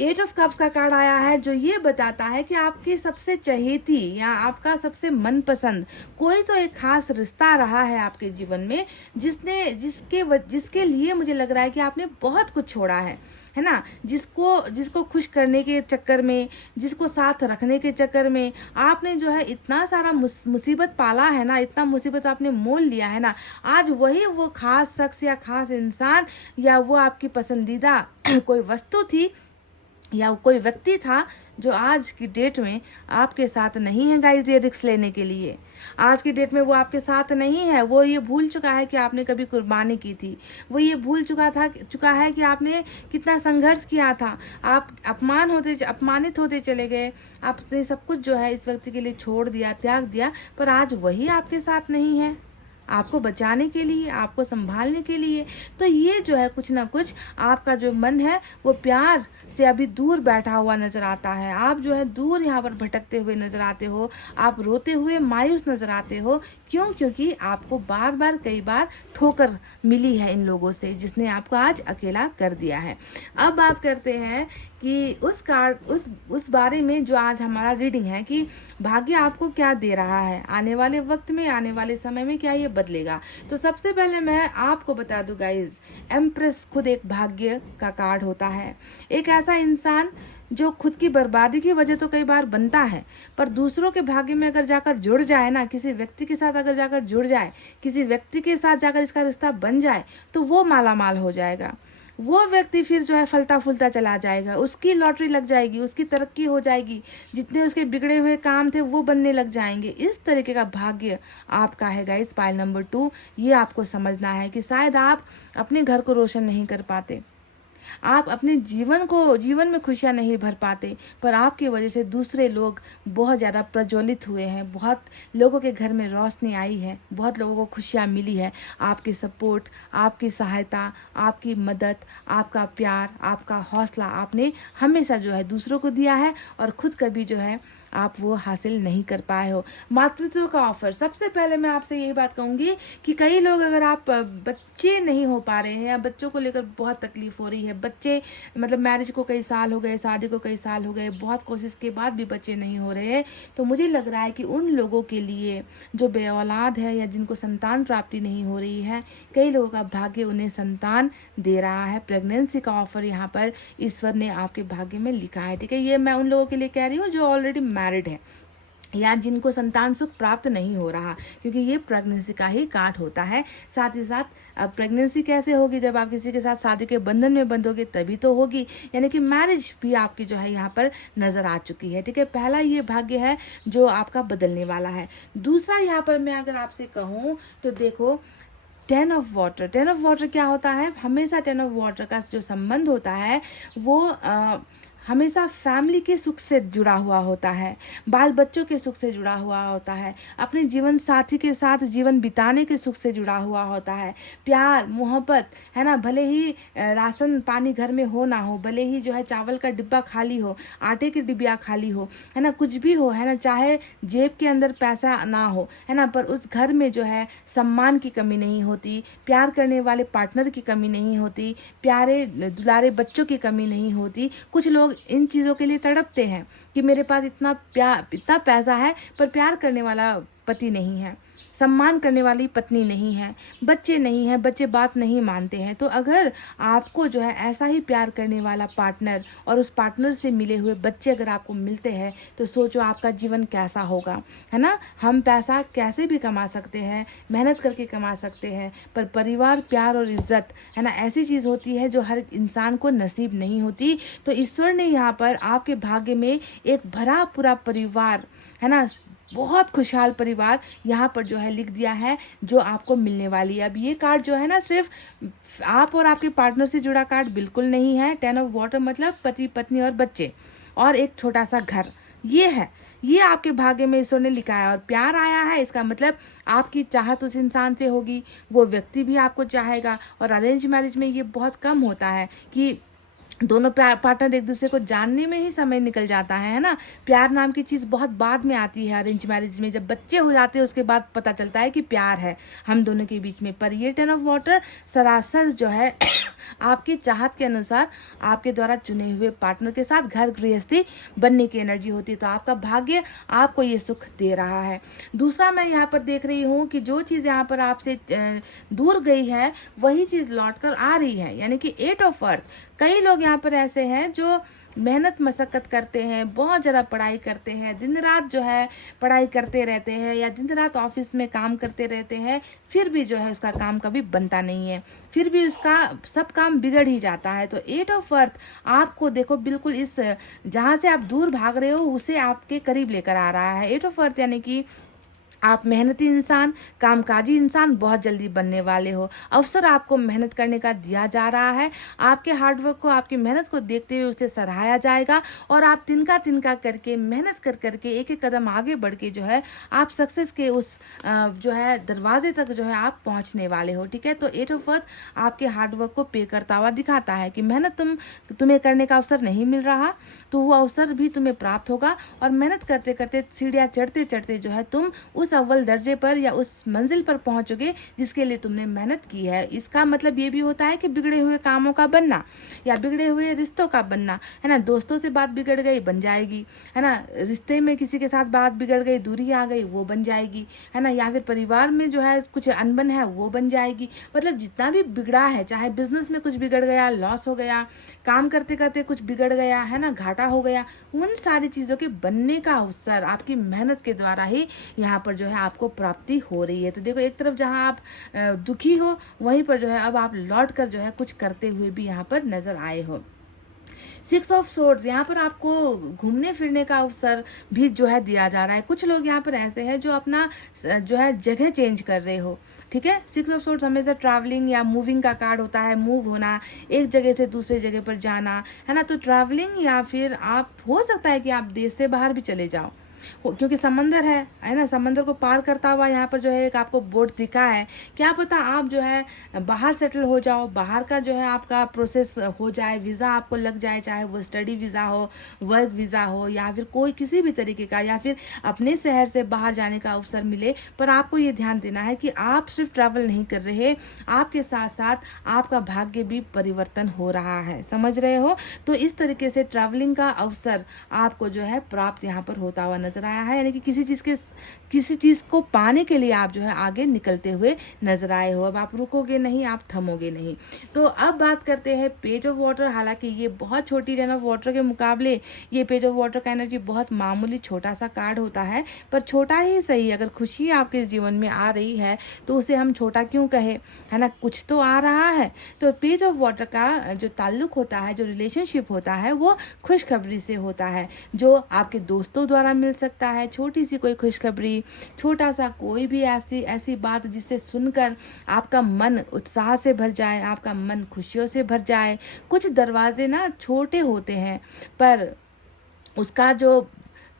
8 ऑफ कप्स का कार्ड आया है जो ये बताता है कि आपकी सबसे चहेती या आपका सबसे मनपसंद कोई तो एक खास रिश्ता रहा है आपके जीवन में, जिसके लिए मुझे लग रहा है कि आपने बहुत कुछ छोड़ा है ना। जिसको खुश करने के चक्कर में, जिसको साथ रखने के चक्कर में आपने जो है इतना सारा मुसीबत पाला है ना, इतना मुसीबत आपने मोल लिया है ना। आज वही वो खास शख्स या खास इंसान या वो आपकी पसंदीदा कोई वस्तु थी या कोई व्यक्ति था जो आज की डेट में आपके साथ नहीं है गाइस, ये रिस्क लेने के लिए। आज की डेट में वो आपके साथ नहीं है। वो ये भूल चुका है कि आपने कभी कुर्बानी की थी, वो ये भूल चुका है कि आपने कितना संघर्ष किया था। आप अपमानित होते चले गए, आपने सब कुछ जो है इस व्यक्ति के लिए छोड़ दिया, त्याग दिया, पर आज वही आपके साथ नहीं है। आपको बचाने के लिए, आपको संभालने के लिए। तो ये जो है कुछ ना कुछ आपका जो मन है वो प्यार से अभी दूर बैठा हुआ नजर आता है। आप जो है दूर यहाँ पर भटकते हुए नजर आते हो, आप रोते हुए मायूस नजर आते हो। क्यों? क्योंकि आपको बार बार कई बार ठोकर मिली है इन लोगों से, जिसने आपको आज अकेला कर दिया है। अब बात करते हैं कि उस कार्ड उस बारे में जो आज हमारा रीडिंग है कि भाग्य आपको क्या दे रहा है आने वाले वक्त में, आने वाले समय में क्या ये बदलेगा। तो सबसे पहले मैं आपको बता दूं गाइज, एम्प्रेस खुद एक भाग्य का कार्ड होता है। एक ऐसा इंसान जो खुद की बर्बादी की वजह तो कई बार बनता है, पर दूसरों के भाग्य में अगर जाकर जुड़ जाए ना, किसी व्यक्ति के साथ अगर जाकर जुड़ जाए, किसी व्यक्ति के साथ जाकर इसका रिश्ता बन जाए, तो वो माला माल हो जाएगा। वो व्यक्ति फिर जो है फलता फूलता चला जाएगा, उसकी लॉटरी लग जाएगी, उसकी तरक्की हो जाएगी, जितने उसके बिगड़े हुए काम थे वो बनने लग जाएंगे। इस तरीके का भाग्य आपका है गाइस। पाइल नंबर 2, ये आपको समझना है कि शायद आप अपने घर को रोशन नहीं कर पाते, आप अपने जीवन में खुशियां नहीं भर पाते, पर आपकी वजह से दूसरे लोग बहुत ज़्यादा प्रज्वलित हुए हैं, बहुत लोगों के घर में रोशनी आई है, बहुत लोगों को खुशियां मिली है। आपकी सपोर्ट, आपकी सहायता, आपकी मदद, आपका प्यार, आपका हौसला आपने हमेशा जो है दूसरों को दिया है, और खुद कभी जो है आप वो हासिल नहीं कर पाए हो। मातृत्व का ऑफर, सबसे पहले मैं आपसे यही बात कहूँगी कि कई लोग, अगर आप बच्चे नहीं हो पा रहे हैं या बच्चों को लेकर बहुत तकलीफ हो रही है, बच्चे मतलब मैरिज को कई साल हो गए, शादी को कई साल हो गए, बहुत कोशिश के बाद भी बच्चे नहीं हो रहे हैं, तो मुझे लग रहा है कि उन लोगों के लिए जो बे औलाद है या जिनको संतान प्राप्ति नहीं हो रही है, कई लोगों का भाग्य उन्हें संतान दे रहा है। प्रेगनेंसी का ऑफर यहाँ पर ईश्वर ने आपके भाग्य में लिखा है। ठीक है, ये मैं उन लोगों के लिए कह रही हूँ जो ऑलरेडी मैरिड है या जिनको संतान सुख प्राप्त नहीं हो रहा, क्योंकि ये प्रेगनेंसी का ही कार्ड होता है। साथ ही साथ अब प्रेगनेंसी कैसे होगी, जब आप किसी के साथ शादी के बंधन में बंधोगे तभी तो होगी, यानी कि मैरिज भी आपकी जो है यहाँ पर नजर आ चुकी है। ठीक है, पहला ये भाग्य है जो आपका बदलने वाला है। दूसरा यहाँ पर मैं अगर आपसे कहूँ तो देखो, 10 ऑफ वाटर। 10 ऑफ वाटर क्या होता है? हमेशा 10 ऑफ वाटर का जो संबंध होता है वो हमेशा फैमिली के सुख से जुड़ा हुआ होता है, बाल बच्चों के सुख से जुड़ा हुआ होता है, अपने जीवन साथी के साथ जीवन बिताने के सुख से जुड़ा हुआ होता है। प्यार मोहब्बत है ना, भले ही राशन पानी घर में हो ना हो, भले ही जो है चावल का डिब्बा खाली हो, आटे की डिबिया खाली हो, है ना, कुछ भी हो, है ना, चाहे जेब के अंदर पैसा ना हो, है ना, पर उस घर में जो है सम्मान की कमी नहीं होती, प्यार करने वाले पार्टनर की कमी नहीं होती, प्यारे दुलारे बच्चों की कमी नहीं होती। कुछ लोग इन चीज़ों के लिए तड़पते हैं कि मेरे पास इतना पैसा है पर प्यार करने वाला पति नहीं है, सम्मान करने वाली पत्नी नहीं है, बच्चे नहीं हैं, बच्चे बात नहीं मानते हैं। तो अगर आपको जो है ऐसा ही प्यार करने वाला पार्टनर और उस पार्टनर से मिले हुए बच्चे अगर आपको मिलते हैं तो सोचो आपका जीवन कैसा होगा, है ना। हम पैसा कैसे भी कमा सकते हैं, मेहनत करके कमा सकते हैं, पर परिवार, प्यार और इज्जत, है ना, ऐसी चीज़ होती है जो हर इंसान को नसीब नहीं होती। तो ईश्वर ने यहाँ पर आपके भाग्य में एक भरा पूरा परिवार, है ना, बहुत खुशहाल परिवार यहाँ पर जो है लिख दिया है जो आपको मिलने वाली है। अब ये कार्ड जो है ना, सिर्फ आप और आपके पार्टनर से जुड़ा कार्ड बिल्कुल नहीं है। 10 ऑफ वाटर मतलब पति पत्नी और बच्चे और एक छोटा सा घर, ये है, ये आपके भाग्य में ईश्वर ने लिखा है। और प्यार आया है, इसका मतलब आपकी चाहत उस इंसान से होगी, वो व्यक्ति भी आपको चाहेगा। और अरेंज मैरिज में ये बहुत कम होता है कि दोनों पार्टनर एक दूसरे को जानने में ही समय निकल जाता है ना। प्यार नाम की चीज़ बहुत बाद में आती है अरेंज मैरिज में, जब बच्चे हो जाते हैं उसके बाद पता चलता है कि प्यार है हम दोनों के बीच में। पर ये 10 ऑफ वाटर सरासर जो है आपकी चाहत के अनुसार आपके द्वारा चुने हुए पार्टनर के साथ घर गृहस्थी बनने की एनर्जी होती है। तो आपका भाग्य आपको ये सुख दे रहा है। दूसरा मैं यहाँ पर देख रही हूँ कि जो चीज़ यहाँ पर आपसे दूर गई है वही चीज़ लौट कर आ रही है, यानी कि 8 ऑफ अर्थ। कई लोग यहाँ पर ऐसे हैं जो मेहनत मशक्क़त करते हैं, बहुत ज़्यादा पढ़ाई करते हैं, दिन रात जो है पढ़ाई करते रहते हैं या दिन रात ऑफिस में काम करते रहते हैं, फिर भी जो है उसका काम कभी बनता नहीं है, फिर भी उसका सब काम बिगड़ ही जाता है। तो 8 ऑफ अर्थ आपको देखो बिल्कुल इस जहाँ से आप दूर भाग रहे हो उसे आपके करीब लेकर आ रहा है। 8 ऑफ अर्थ यानी कि आप मेहनती इंसान, कामकाजी इंसान बहुत जल्दी बनने वाले हो। अवसर आपको मेहनत करने का दिया जा रहा है। आपके हार्डवर्क को, आपकी मेहनत को देखते हुए उसे सराहाया जाएगा और आप तिनका तिनका करके, मेहनत कर करके एक एक कदम आगे बढ़ के जो है आप सक्सेस के उस जो है दरवाजे तक जो है आप पहुंचने वाले हो। ठीक है, तो 8 ऑफ अर्थ आपके हार्डवर्क को पे करता हुआ दिखाता है कि मेहनत तुम्हें करने का अवसर नहीं मिल रहा, तो वो अवसर भी तुम्हें प्राप्त होगा और मेहनत करते करते, सीढ़ियाँ चढ़ते चढ़ते जो है तुम उस अव्वल दर्जे पर या उस मंजिल पर पहुंचोगे जिसके लिए तुमने मेहनत की है। इसका मतलब ये भी होता है कि बिगड़े हुए कामों का बनना या बिगड़े हुए रिश्तों का बनना, है ना। दोस्तों से बात बिगड़ गई, बन जाएगी, है ना। रिश्ते में किसी के साथ बात बिगड़ गई, दूरी आ गई, वो बन जाएगी, है ना। या फिर परिवार में जो है कुछ अनबन है, वो बन जाएगी। मतलब जितना भी बिगड़ा है, चाहे बिजनेस में कुछ बिगड़ गया, लॉस हो गया, काम करते करते कुछ बिगड़ गया, है ना, घाटा हो गया, उन सारी चीज़ों के बनने का अवसर आपकी मेहनत के द्वारा ही यहाँ पर जो है आपको प्राप्ति हो रही है। तो देखो, एक तरफ जहाँ आप दुखी हो, वहीं पर जो है अब आप लौट कर जो है कुछ करते हुए भी यहाँ पर नजर आए हो। 6 ऑफ सोर्ड्स, यहाँ पर आपको घूमने फिरने का अवसर भी जो है दिया जा रहा है। कुछ लोग यहाँ पर ऐसे हैं जो अपना जो है जगह चेंज कर रहे हो। ठीक है, 6 ऑफ सोर्ड्स हमेशा ट्रैवलिंग या मूविंग का कार्ड होता है, मूव होना, एक जगह से दूसरे जगह पर जाना, है ना। तो ट्रैवलिंग या फिर आप, हो सकता है कि आप देश से बाहर भी चले जाओ, क्योंकि समंदर है ना। समंदर को पार करता हुआ यहाँ पर जो है एक आपको बोर्ड दिखा है। क्या पता आप जो है बाहर सेटल हो जाओ, बाहर का जो है आपका प्रोसेस हो जाए, वीज़ा आपको लग जाए, चाहे वो स्टडी वीज़ा हो, वर्क वीज़ा हो, या फिर कोई किसी भी तरीके का, या फिर अपने शहर से बाहर जाने का अवसर मिले। पर आपको ये ध्यान देना है कि आप सिर्फ ट्रैवल नहीं कर रहे, आपके साथ साथ आपका भाग्य भी परिवर्तन हो रहा है, समझ रहे हो। तो इस तरीके से ट्रैवलिंग का अवसर आपको जो है प्राप्त यहाँ पर होता हुआ नजर आया है, यानी कि किसी चीज को पाने के लिए आप जो है आगे निकलते हुए नजर आए हो। अब आप रुकोगे नहीं, आप थमोगे नहीं। तो अब बात करते हैं पेज ऑफ वाटर। हालांकि ये बहुत छोटी टेन ऑफ वाटर के मुकाबले ये पेज ऑफ वाटर का एनर्जी बहुत मामूली छोटा सा कार्ड होता है, पर छोटा ही सही। अगर खुशी आपके जीवन में आ रही है तो उसे हम छोटा क्यों कहे, है ना, कुछ तो आ रहा है। तो पेज ऑफ वाटर का जो ताल्लुक होता है, जो रिलेशनशिप होता है, वो खुशखबरी से होता है, जो आपके दोस्तों द्वारा मिल सकता है। छोटी सी कोई खुशखबरी, छोटा सा कोई भी ऐसी बात जिससे सुनकर आपका मन उत्साह से भर जाए, आपका मन खुशियों से भर जाए। कुछ दरवाजे ना छोटे होते हैं, पर उसका जो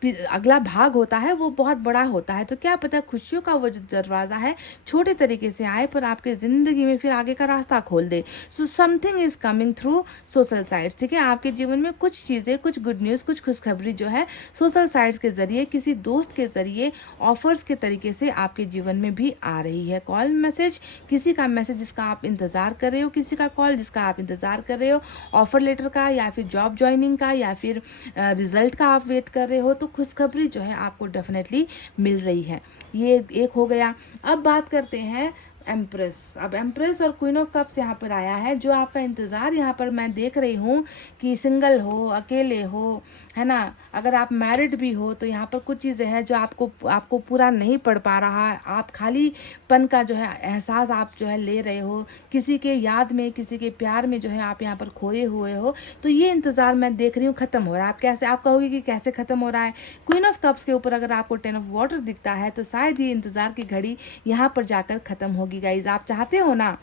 अगला भाग होता है वो बहुत बड़ा होता है। तो क्या पता खुशियों का वो जो दरवाज़ा है छोटे तरीके से आए, पर आपके ज़िंदगी में फिर आगे का रास्ता खोल दे। So something is coming through social sites. ठीक है, आपके जीवन में कुछ चीज़ें, कुछ गुड न्यूज़, कुछ खुशखबरी जो है सोशल साइट्स के ज़रिए, किसी दोस्त के ज़रिए, ऑफर्स के तरीके से आपके जीवन में भी आ रही है। कॉल, मैसेज, किसी का मैसेज जिसका आप इंतज़ार कर रहे हो, किसी का कॉल जिसका आप इंतज़ार कर रहे हो, ऑफर लेटर का, या फिर जॉब ज्वाइनिंग का, या फिर रिजल्ट का आप वेट कर रहे हो, तो खुशखबरी जो है आपको डेफिनेटली मिल रही है। ये एक हो गया। अब बात करते हैं एम्प्रेस। अब एम्प्रेस और क्वीन ऑफ कप्स यहाँ पर आया है। जो आपका इंतज़ार यहाँ पर मैं देख रही हूँ कि सिंगल हो, अकेले हो, है ना, अगर आप मैरिड भी हो, तो यहाँ पर कुछ चीज़ें हैं जो आपको पूरा नहीं पड़ पा रहा है। आप खालीपन का जो है एहसास आप जो है ले रहे हो, किसी के याद में, किसी के प्यार में जो है आप यहाँ पर खोए हुए हो। तो ये इंतज़ार मैं देख रही हूँ ख़त्म हो रहा है। आप कैसे, आप कहोगे कि कैसे ख़त्म हो रहा है। क्वीन ऑफ कप्स के ऊपर अगर आपको 10 ऑफ वाटर दिखता है तो शायद ये इंतज़ार की घड़ी यहाँ पर जाकर ख़त्म होगी। गाइज, आप चाहते हो ना,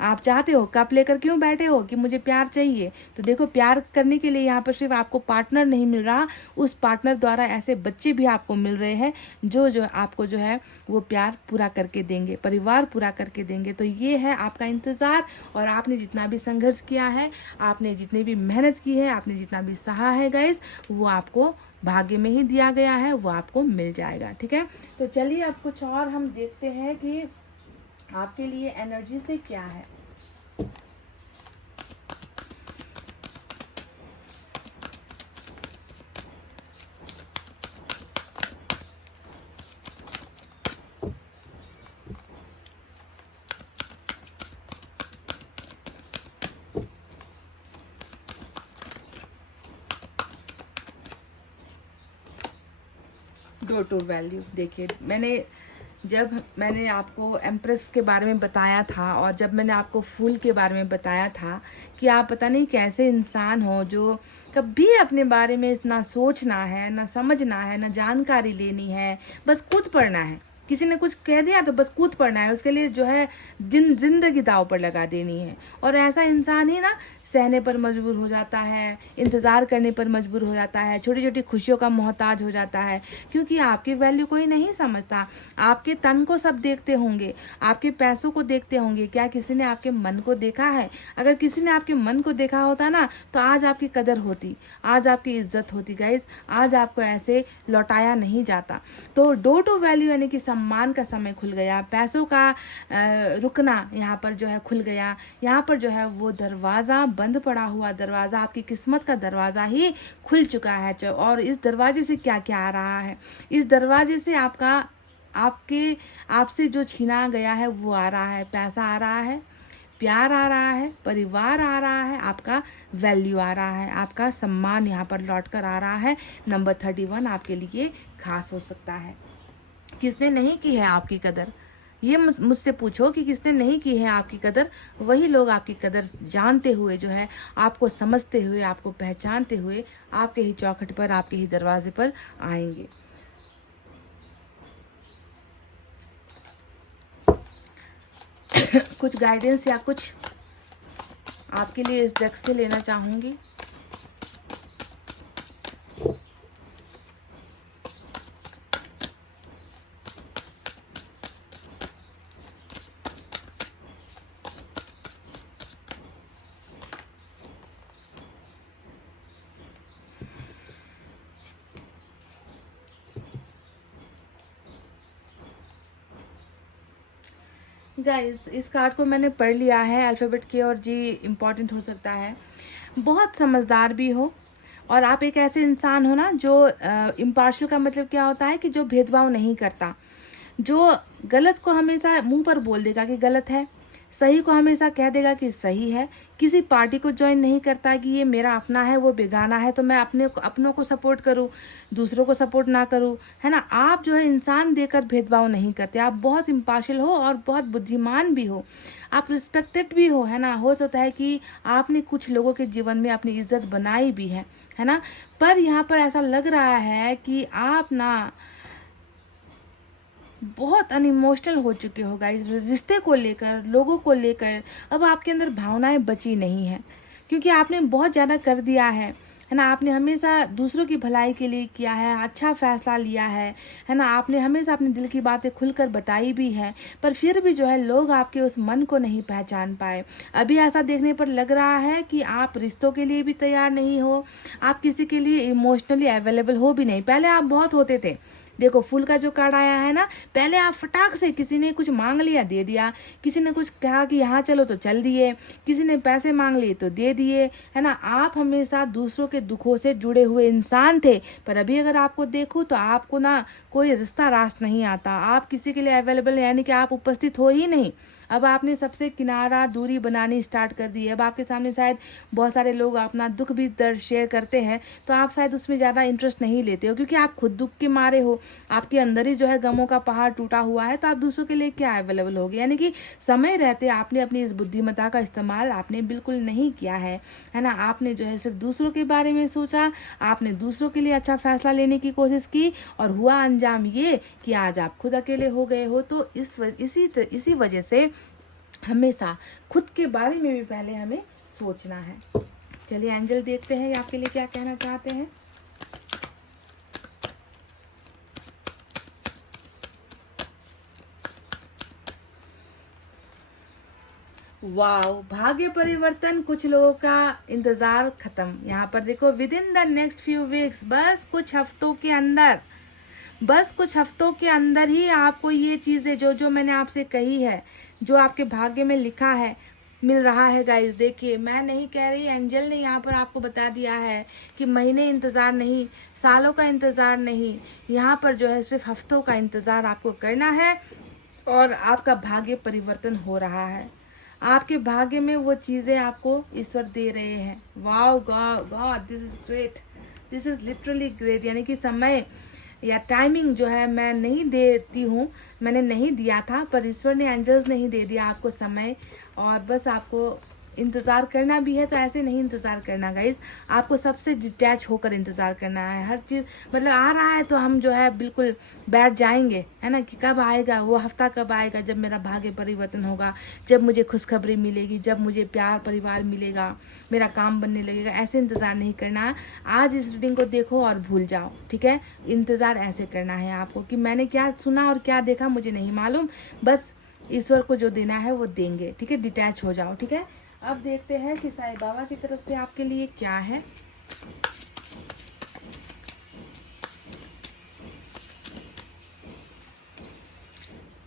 आप चाहते हो, कप लेकर क्यों बैठे हो कि मुझे प्यार चाहिए। तो देखो, प्यार करने के लिए यहाँ पर सिर्फ आपको पार्टनर नहीं मिल रहा, उस पार्टनर द्वारा ऐसे बच्चे भी आपको मिल रहे हैं जो आपको जो है वो प्यार पूरा करके देंगे, परिवार पूरा करके देंगे। तो ये है आपका इंतज़ार, और आपने जितना भी संघर्ष किया है, आपने जितनी भी मेहनत की है, आपने जितना भी सहा है गाइज, वो आपको भाग्य में ही दिया गया है, वो आपको मिल जाएगा। ठीक है, तो चलिए अब कुछ और हम देखते हैं कि आपके लिए एनर्जी से क्या है। Do to value. देखिए, जब मैंने आपको एम्प्रेस के बारे में बताया था, और जब मैंने आपको फूल के बारे में बताया था कि आप पता नहीं कैसे इंसान हो जो कभी अपने बारे में ना सोचना है, ना समझना है, ना जानकारी लेनी है, बस खुद पढ़ना है, किसी ने कुछ कह दिया तो बस कूद पड़ना है, उसके लिए जो है जिंदगी दाव पर लगा देनी है। और ऐसा इंसान ही ना सहने पर मजबूर हो जाता है, इंतज़ार करने पर मजबूर हो जाता है, छोटी छोटी खुशियों का मोहताज हो जाता है, क्योंकि आपकी वैल्यू कोई नहीं समझता। आपके तन को सब देखते होंगे, आपके पैसों को देखते होंगे, क्या किसी ने आपके मन को देखा है? अगर किसी ने आपके मन को देखा होता ना तो आज आपकी कदर होती, आज आपकी इज्जत होती गाइज, आज आपको ऐसे लौटाया नहीं जाता। तो डो टू वैल्यू यानी कि सम्मान का समय खुल गया, पैसों का रुकना यहाँ पर जो है खुल गया। यहाँ पर जो है वो दरवाज़ा, बंद पड़ा हुआ दरवाज़ा, आपकी किस्मत का दरवाज़ा ही खुल चुका है। और इस दरवाजे से क्या क्या आ रहा है? इस दरवाजे से आपसे जो छीना गया है वो आ रहा है, पैसा आ रहा है, प्यार आ रहा है, परिवार आ रहा है, आपका वैल्यू आ रहा है, आपका सम्मान यहाँ पर लौट कर आ रहा है। नंबर 31 आपके लिए खास हो सकता है। किसने नहीं की है आपकी कदर? ये मुझसे पूछो कि किसने नहीं की है आपकी कदर। वही लोग आपकी कदर जानते हुए जो है, आपको समझते हुए, आपको पहचानते हुए आपके ही चौखट पर, आपके ही दरवाजे पर आएंगे। कुछ गाइडेंस या कुछ आपके लिए इस डेक से लेना चाहूँगी। गाइस, इस कार्ड को मैंने पढ़ लिया है। अल्फ़ाबेट के और जी इम्पॉर्टेंट हो सकता है। बहुत समझदार भी हो, और आप एक ऐसे इंसान हो ना जो इम्पार्शियल का मतलब क्या होता है कि जो भेदभाव नहीं करता, जो गलत को हमेशा मुंह पर बोल देगा कि गलत है, सही को हमेशा कह देगा कि सही है। किसी पार्टी को ज्वाइन नहीं करता कि ये मेरा अपना है वो बेगाना है, तो मैं अपनों को सपोर्ट करूं, दूसरों को सपोर्ट ना करूं, है ना। आप जो है इंसान देकर भेदभाव नहीं करते, आप बहुत इम्पार्शियल हो और बहुत बुद्धिमान भी हो, आप रिस्पेक्टेड भी हो, है ना। हो सकता है कि आपने कुछ लोगों के जीवन में अपनी इज्जत बनाई भी है ना। पर यहाँ पर ऐसा लग रहा है कि आप ना बहुत अनइमोशनल हो चुके हो गाइस, रिश्ते को लेकर, लोगों को लेकर। अब आपके अंदर भावनाएं बची नहीं हैं, क्योंकि आपने बहुत ज़्यादा कर दिया है ना। आपने हमेशा दूसरों की भलाई के लिए किया है, अच्छा फैसला लिया है ना। आपने हमेशा अपने दिल की बातें खुलकर बताई भी है, पर फिर भी जो है लोग आपके उस मन को नहीं पहचान पाए। अभी ऐसा देखने पर लग रहा है कि आप रिश्तों के लिए भी तैयार नहीं हो, आप किसी के लिए इमोशनली अवेलेबल हो भी नहीं। पहले आप बहुत होते थे। देखो फूल का जो कार्ड आया है ना, पहले आप फटाक से, किसी ने कुछ मांग लिया दे दिया, किसी ने कुछ कहा कि यहाँ चलो तो चल दिए, किसी ने पैसे मांग लिए तो दे दिए, है ना। आप हमेशा दूसरों के दुखों से जुड़े हुए इंसान थे। पर अभी अगर आपको देखो तो आपको ना कोई रिश्ता रास नहीं आता, आप किसी के लिए अवेलेबल यानी कि आप उपस्थित हो ही नहीं। अब आपने सबसे किनारा दूरी बनानी स्टार्ट कर दी है। अब आपके सामने शायद बहुत सारे लोग अपना दुख भी दर्द शेयर करते हैं, तो आप शायद उसमें ज़्यादा इंटरेस्ट नहीं लेते हो, क्योंकि आप खुद दुख के मारे हो, आपके अंदर ही जो है गमों का पहाड़ टूटा हुआ है। तो आप दूसरों के लिए क्या अवेलेबल होगे? यानी कि समय रहते आपने अपनी इस बुद्धिमत्ता का इस्तेमाल आपने बिल्कुल नहीं किया है ना। आपने जो है सिर्फ दूसरों के बारे में सोचा, आपने दूसरों के लिए अच्छा फैसला लेने की कोशिश की, और हुआ अंजाम ये कि आज आप खुद अकेले हो गए हो। तो इसी वजह से हमेशा खुद के बारे में भी पहले हमें सोचना है। चलिए एंजल देखते हैं ये आपके लिए क्या कहना चाहते हैं। वाओ, भाग्य परिवर्तन, कुछ लोगों का इंतजार खत्म। यहाँ पर देखो, with in the next few weeks, बस कुछ हफ्तों के अंदर ही आपको ये चीज़ें जो मैंने आपसे कही है, जो आपके भाग्य में लिखा है, मिल रहा है गाइस। देखिए, मैं नहीं कह रही, एंजल ने यहाँ पर आपको बता दिया है कि महीने इंतज़ार नहीं, सालों का इंतज़ार नहीं, यहाँ पर जो है सिर्फ हफ्तों का इंतज़ार आपको करना है, और आपका भाग्य परिवर्तन हो रहा है। आपके भाग्य में वो चीज़ें आपको ईश्वर दे रहे हैं। Wow God, this is great, this is literally great. यानी कि समय या टाइमिंग जो है मैं नहीं देती हूँ, मैंने नहीं दिया था, पर ईश्वर ने, एंजल्स ने ही दे दिया आपको समय, और बस आपको इंतज़ार करना भी है तो ऐसे नहीं इंतज़ार करना गाइस, आपको सबसे डिटैच होकर इंतज़ार करना है। हर चीज़ मतलब आ रहा है तो हम जो है बिल्कुल बैठ जाएंगे, है ना, कि कब आएगा वो हफ्ता, कब आएगा जब मेरा भाग्य परिवर्तन होगा, जब मुझे खुशखबरी मिलेगी, जब मुझे प्यार परिवार मिलेगा, मेरा काम बनने लगेगा। ऐसे इंतज़ार नहीं करना है। आज इस रीडिंग को देखो और भूल जाओ, ठीक है। इंतज़ार ऐसे करना है आपको कि मैंने क्या सुना और क्या देखा मुझे नहीं मालूम, बस ईश्वर को जो देना है वो देंगे, ठीक है। डिटैच हो जाओ, ठीक है। अब देखते हैं कि साईं बाबा की तरफ से आपके लिए क्या है।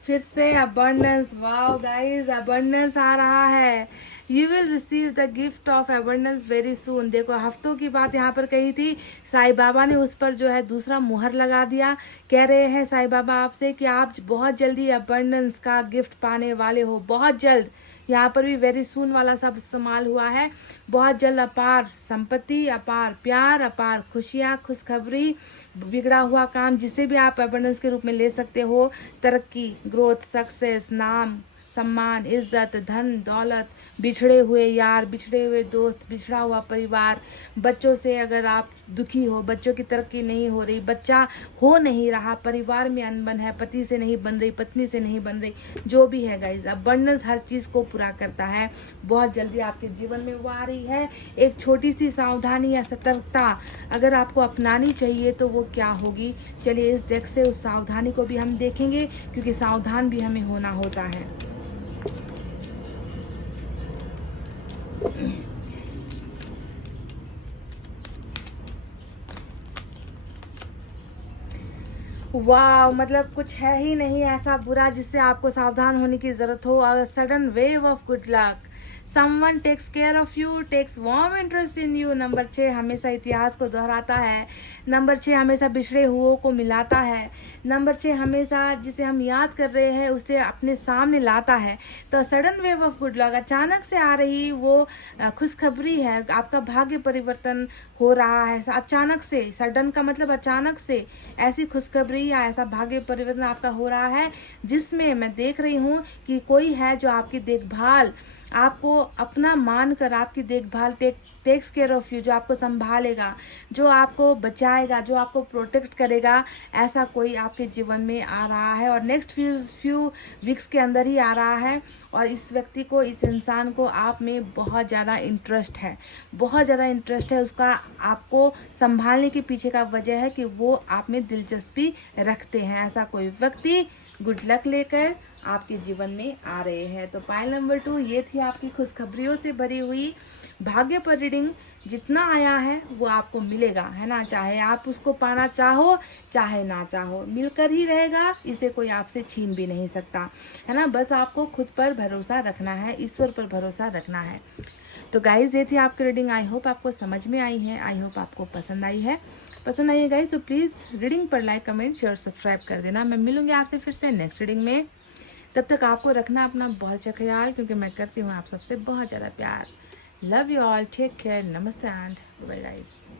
फिर से अबंडेंस, वाओ गाइस, अबंडेंस आ रहा है। You will receive the gift of abundance very soon. देखो हफ्तों की बात यहाँ पर कही थी, साईं बाबा ने उस पर जो है दूसरा मुहर लगा दिया। कह रहे हैं साईं बाबा आपसे कि आप बहुत जल्दी अबंडेंस का गिफ्ट पाने वाले हो, बहुत जल्द। यहाँ पर भी वेरी सून वाला शब्द इस्तेमाल हुआ है। बहुत जल्द अपार संपत्ति, अपार प्यार, अपार खुशियाँ, खुशखबरी, बिगड़ा हुआ काम जिसे भी आप अबंडेंस के रूप में ले सकते हो, तरक्की, ग्रोथ, सक्सेस, नाम, सम्मान, इज्जत, धन दौलत, बिछड़े हुए यार, बिछड़े हुए दोस्त, बिछड़ा हुआ परिवार, बच्चों से अगर आप दुखी हो, बच्चों की तरक्की नहीं हो रही, बच्चा हो नहीं रहा, परिवार में अनबन है, पति से नहीं बन रही, पत्नी से नहीं बन रही, जो भी है गाइज, अबंडेंस हर चीज़ को पूरा करता है। बहुत जल्दी आपके जीवन में वो आ रही है। एक छोटी सी सावधानी या सतर्कता अगर आपको अपनानी चाहिए तो वो क्या होगी, चलिए इस डेक से उस सावधानी को भी हम देखेंगे, क्योंकि सावधान भी हमें होना होता है। वाह, मतलब कुछ है ही नहीं ऐसा बुरा जिससे आपको सावधान होने की जरूरत हो। A sudden wave of good luck, someone takes care of you, takes warm interest in you. Number 6 हमेशा इतिहास को दोहराता है। नंबर 6 हमेशा बिछड़े हुओं को मिलाता है। नंबर 6 हमेशा जिसे हम याद कर रहे हैं उसे अपने सामने लाता है। तो sudden wave of good luck, अचानक से आ रही वो खुशखबरी है, आपका भाग्य परिवर्तन हो रहा है अचानक से। सडन का मतलब अचानक से ऐसी खुशखबरी या ऐसा भाग्य परिवर्तन आपका हो रहा है जिसमें मैं देख रही हूँ कि कोई है जो आपकी देखभाल, आपको अपना मानकर आपकी देखभाल टेक्स केयर ऑफ यू, जो आपको संभालेगा, जो आपको बचाएगा, जो आपको प्रोटेक्ट करेगा, ऐसा कोई आपके जीवन में आ रहा है और नेक्स्ट फ्यू वीक्स के अंदर ही आ रहा है। और इस व्यक्ति को, इस इंसान को आप में बहुत ज़्यादा इंटरेस्ट है, बहुत ज़्यादा इंटरेस्ट है उसका। आपको संभालने के पीछे का वजह है कि वो आप में दिलचस्पी रखते हैं। ऐसा कोई व्यक्ति गुड लक लेकर आपके जीवन में आ रहे हैं। तो पाइल नंबर 2 ये थी आपकी खुशखबरियों से भरी हुई भाग्य पर रीडिंग। जितना आया है वो आपको मिलेगा, है ना, चाहे आप उसको पाना चाहो चाहे ना चाहो, मिलकर ही रहेगा, इसे कोई आपसे छीन भी नहीं सकता, है ना। बस आपको खुद पर भरोसा रखना है, ईश्वर पर भरोसा रखना है। तो गाइज ये थी आपकी रीडिंग। आई होप आपको समझ में आई है, आई होप आपको पसंद आई है। पसंद आई है गाइज तो प्लीज़ रीडिंग पर लाइक, कमेंट, शेयर, सब्सक्राइब कर देना। मैं मिलूंगी आपसे फिर से नेक्स्ट रीडिंग में। तब तक आपको रखना अपना बहुत अच्छा ख्याल, क्योंकि मैं करती हूँ आप सबसे बहुत ज़्यादा प्यार। Love you all, take care, नमस्ते एंड बाय गाइस।